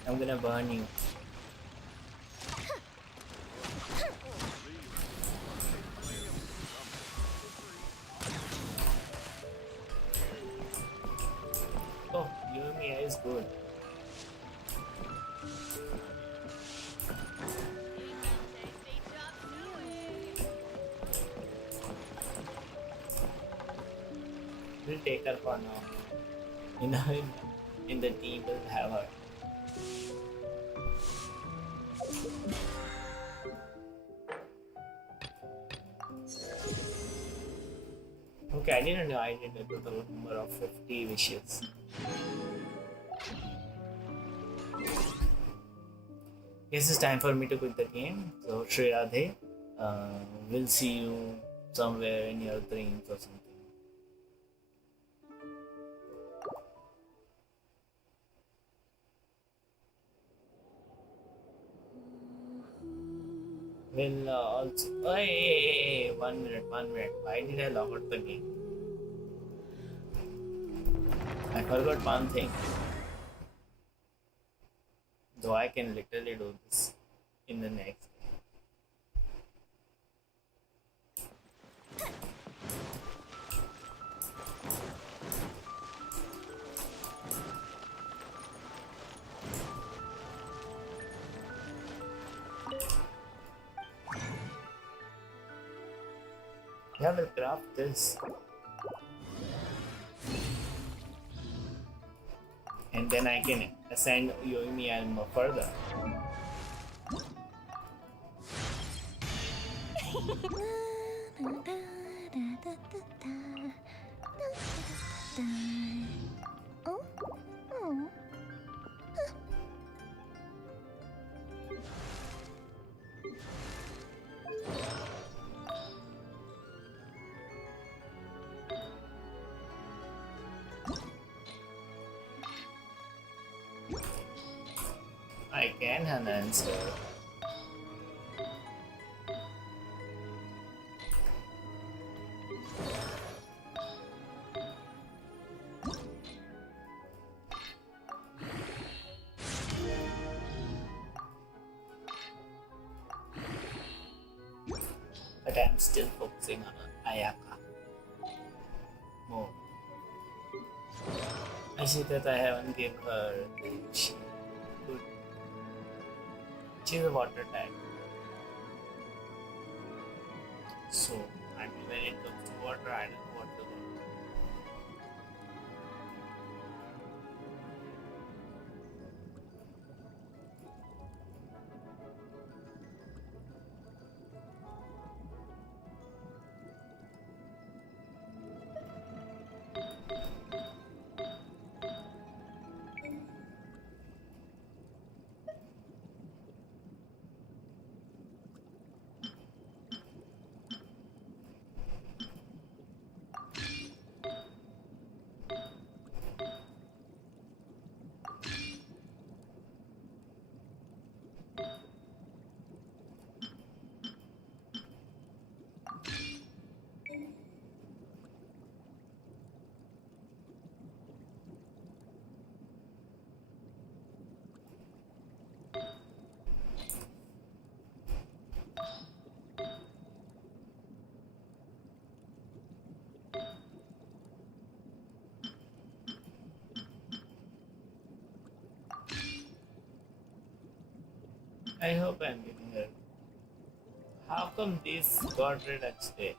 I'm gonna burn you. Oh, Yumi is good. We'll take her for now. In the team, we'll have her. Okay, I didn't know I did a total number of 50 wishes. Guess it's time for me to quit the game. So, Shree Radhe, we'll see you somewhere in your dreams or something. Will also. Oh, hey, 1 minute, 1 minute. Why did I log out the game? I forgot one thing. Though I can literally do this in the next game. Yeah, we'll craft this. And then I can ascend Yoimi and further. I can enhance her. But I'm still focusing on Ayaka more. I see that I haven't given her the sheep. Good. She's a water type. So, I mean, when it comes to water, I don't know what to do. I hope I'm getting her. How come this got rid of today?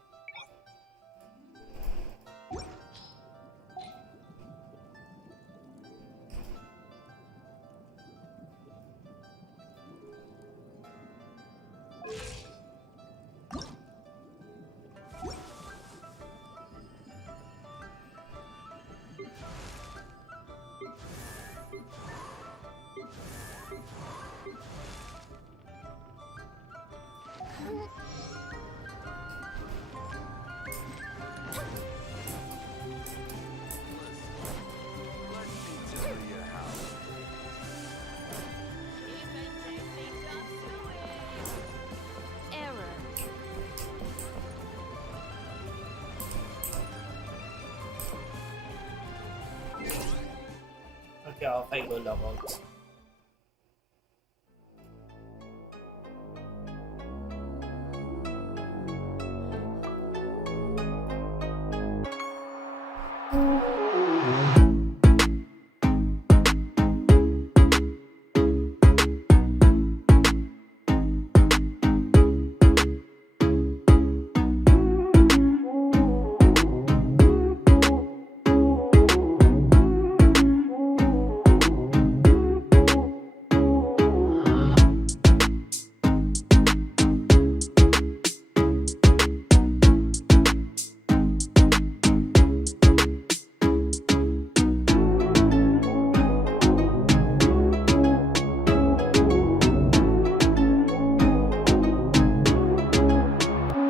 off, I go log out.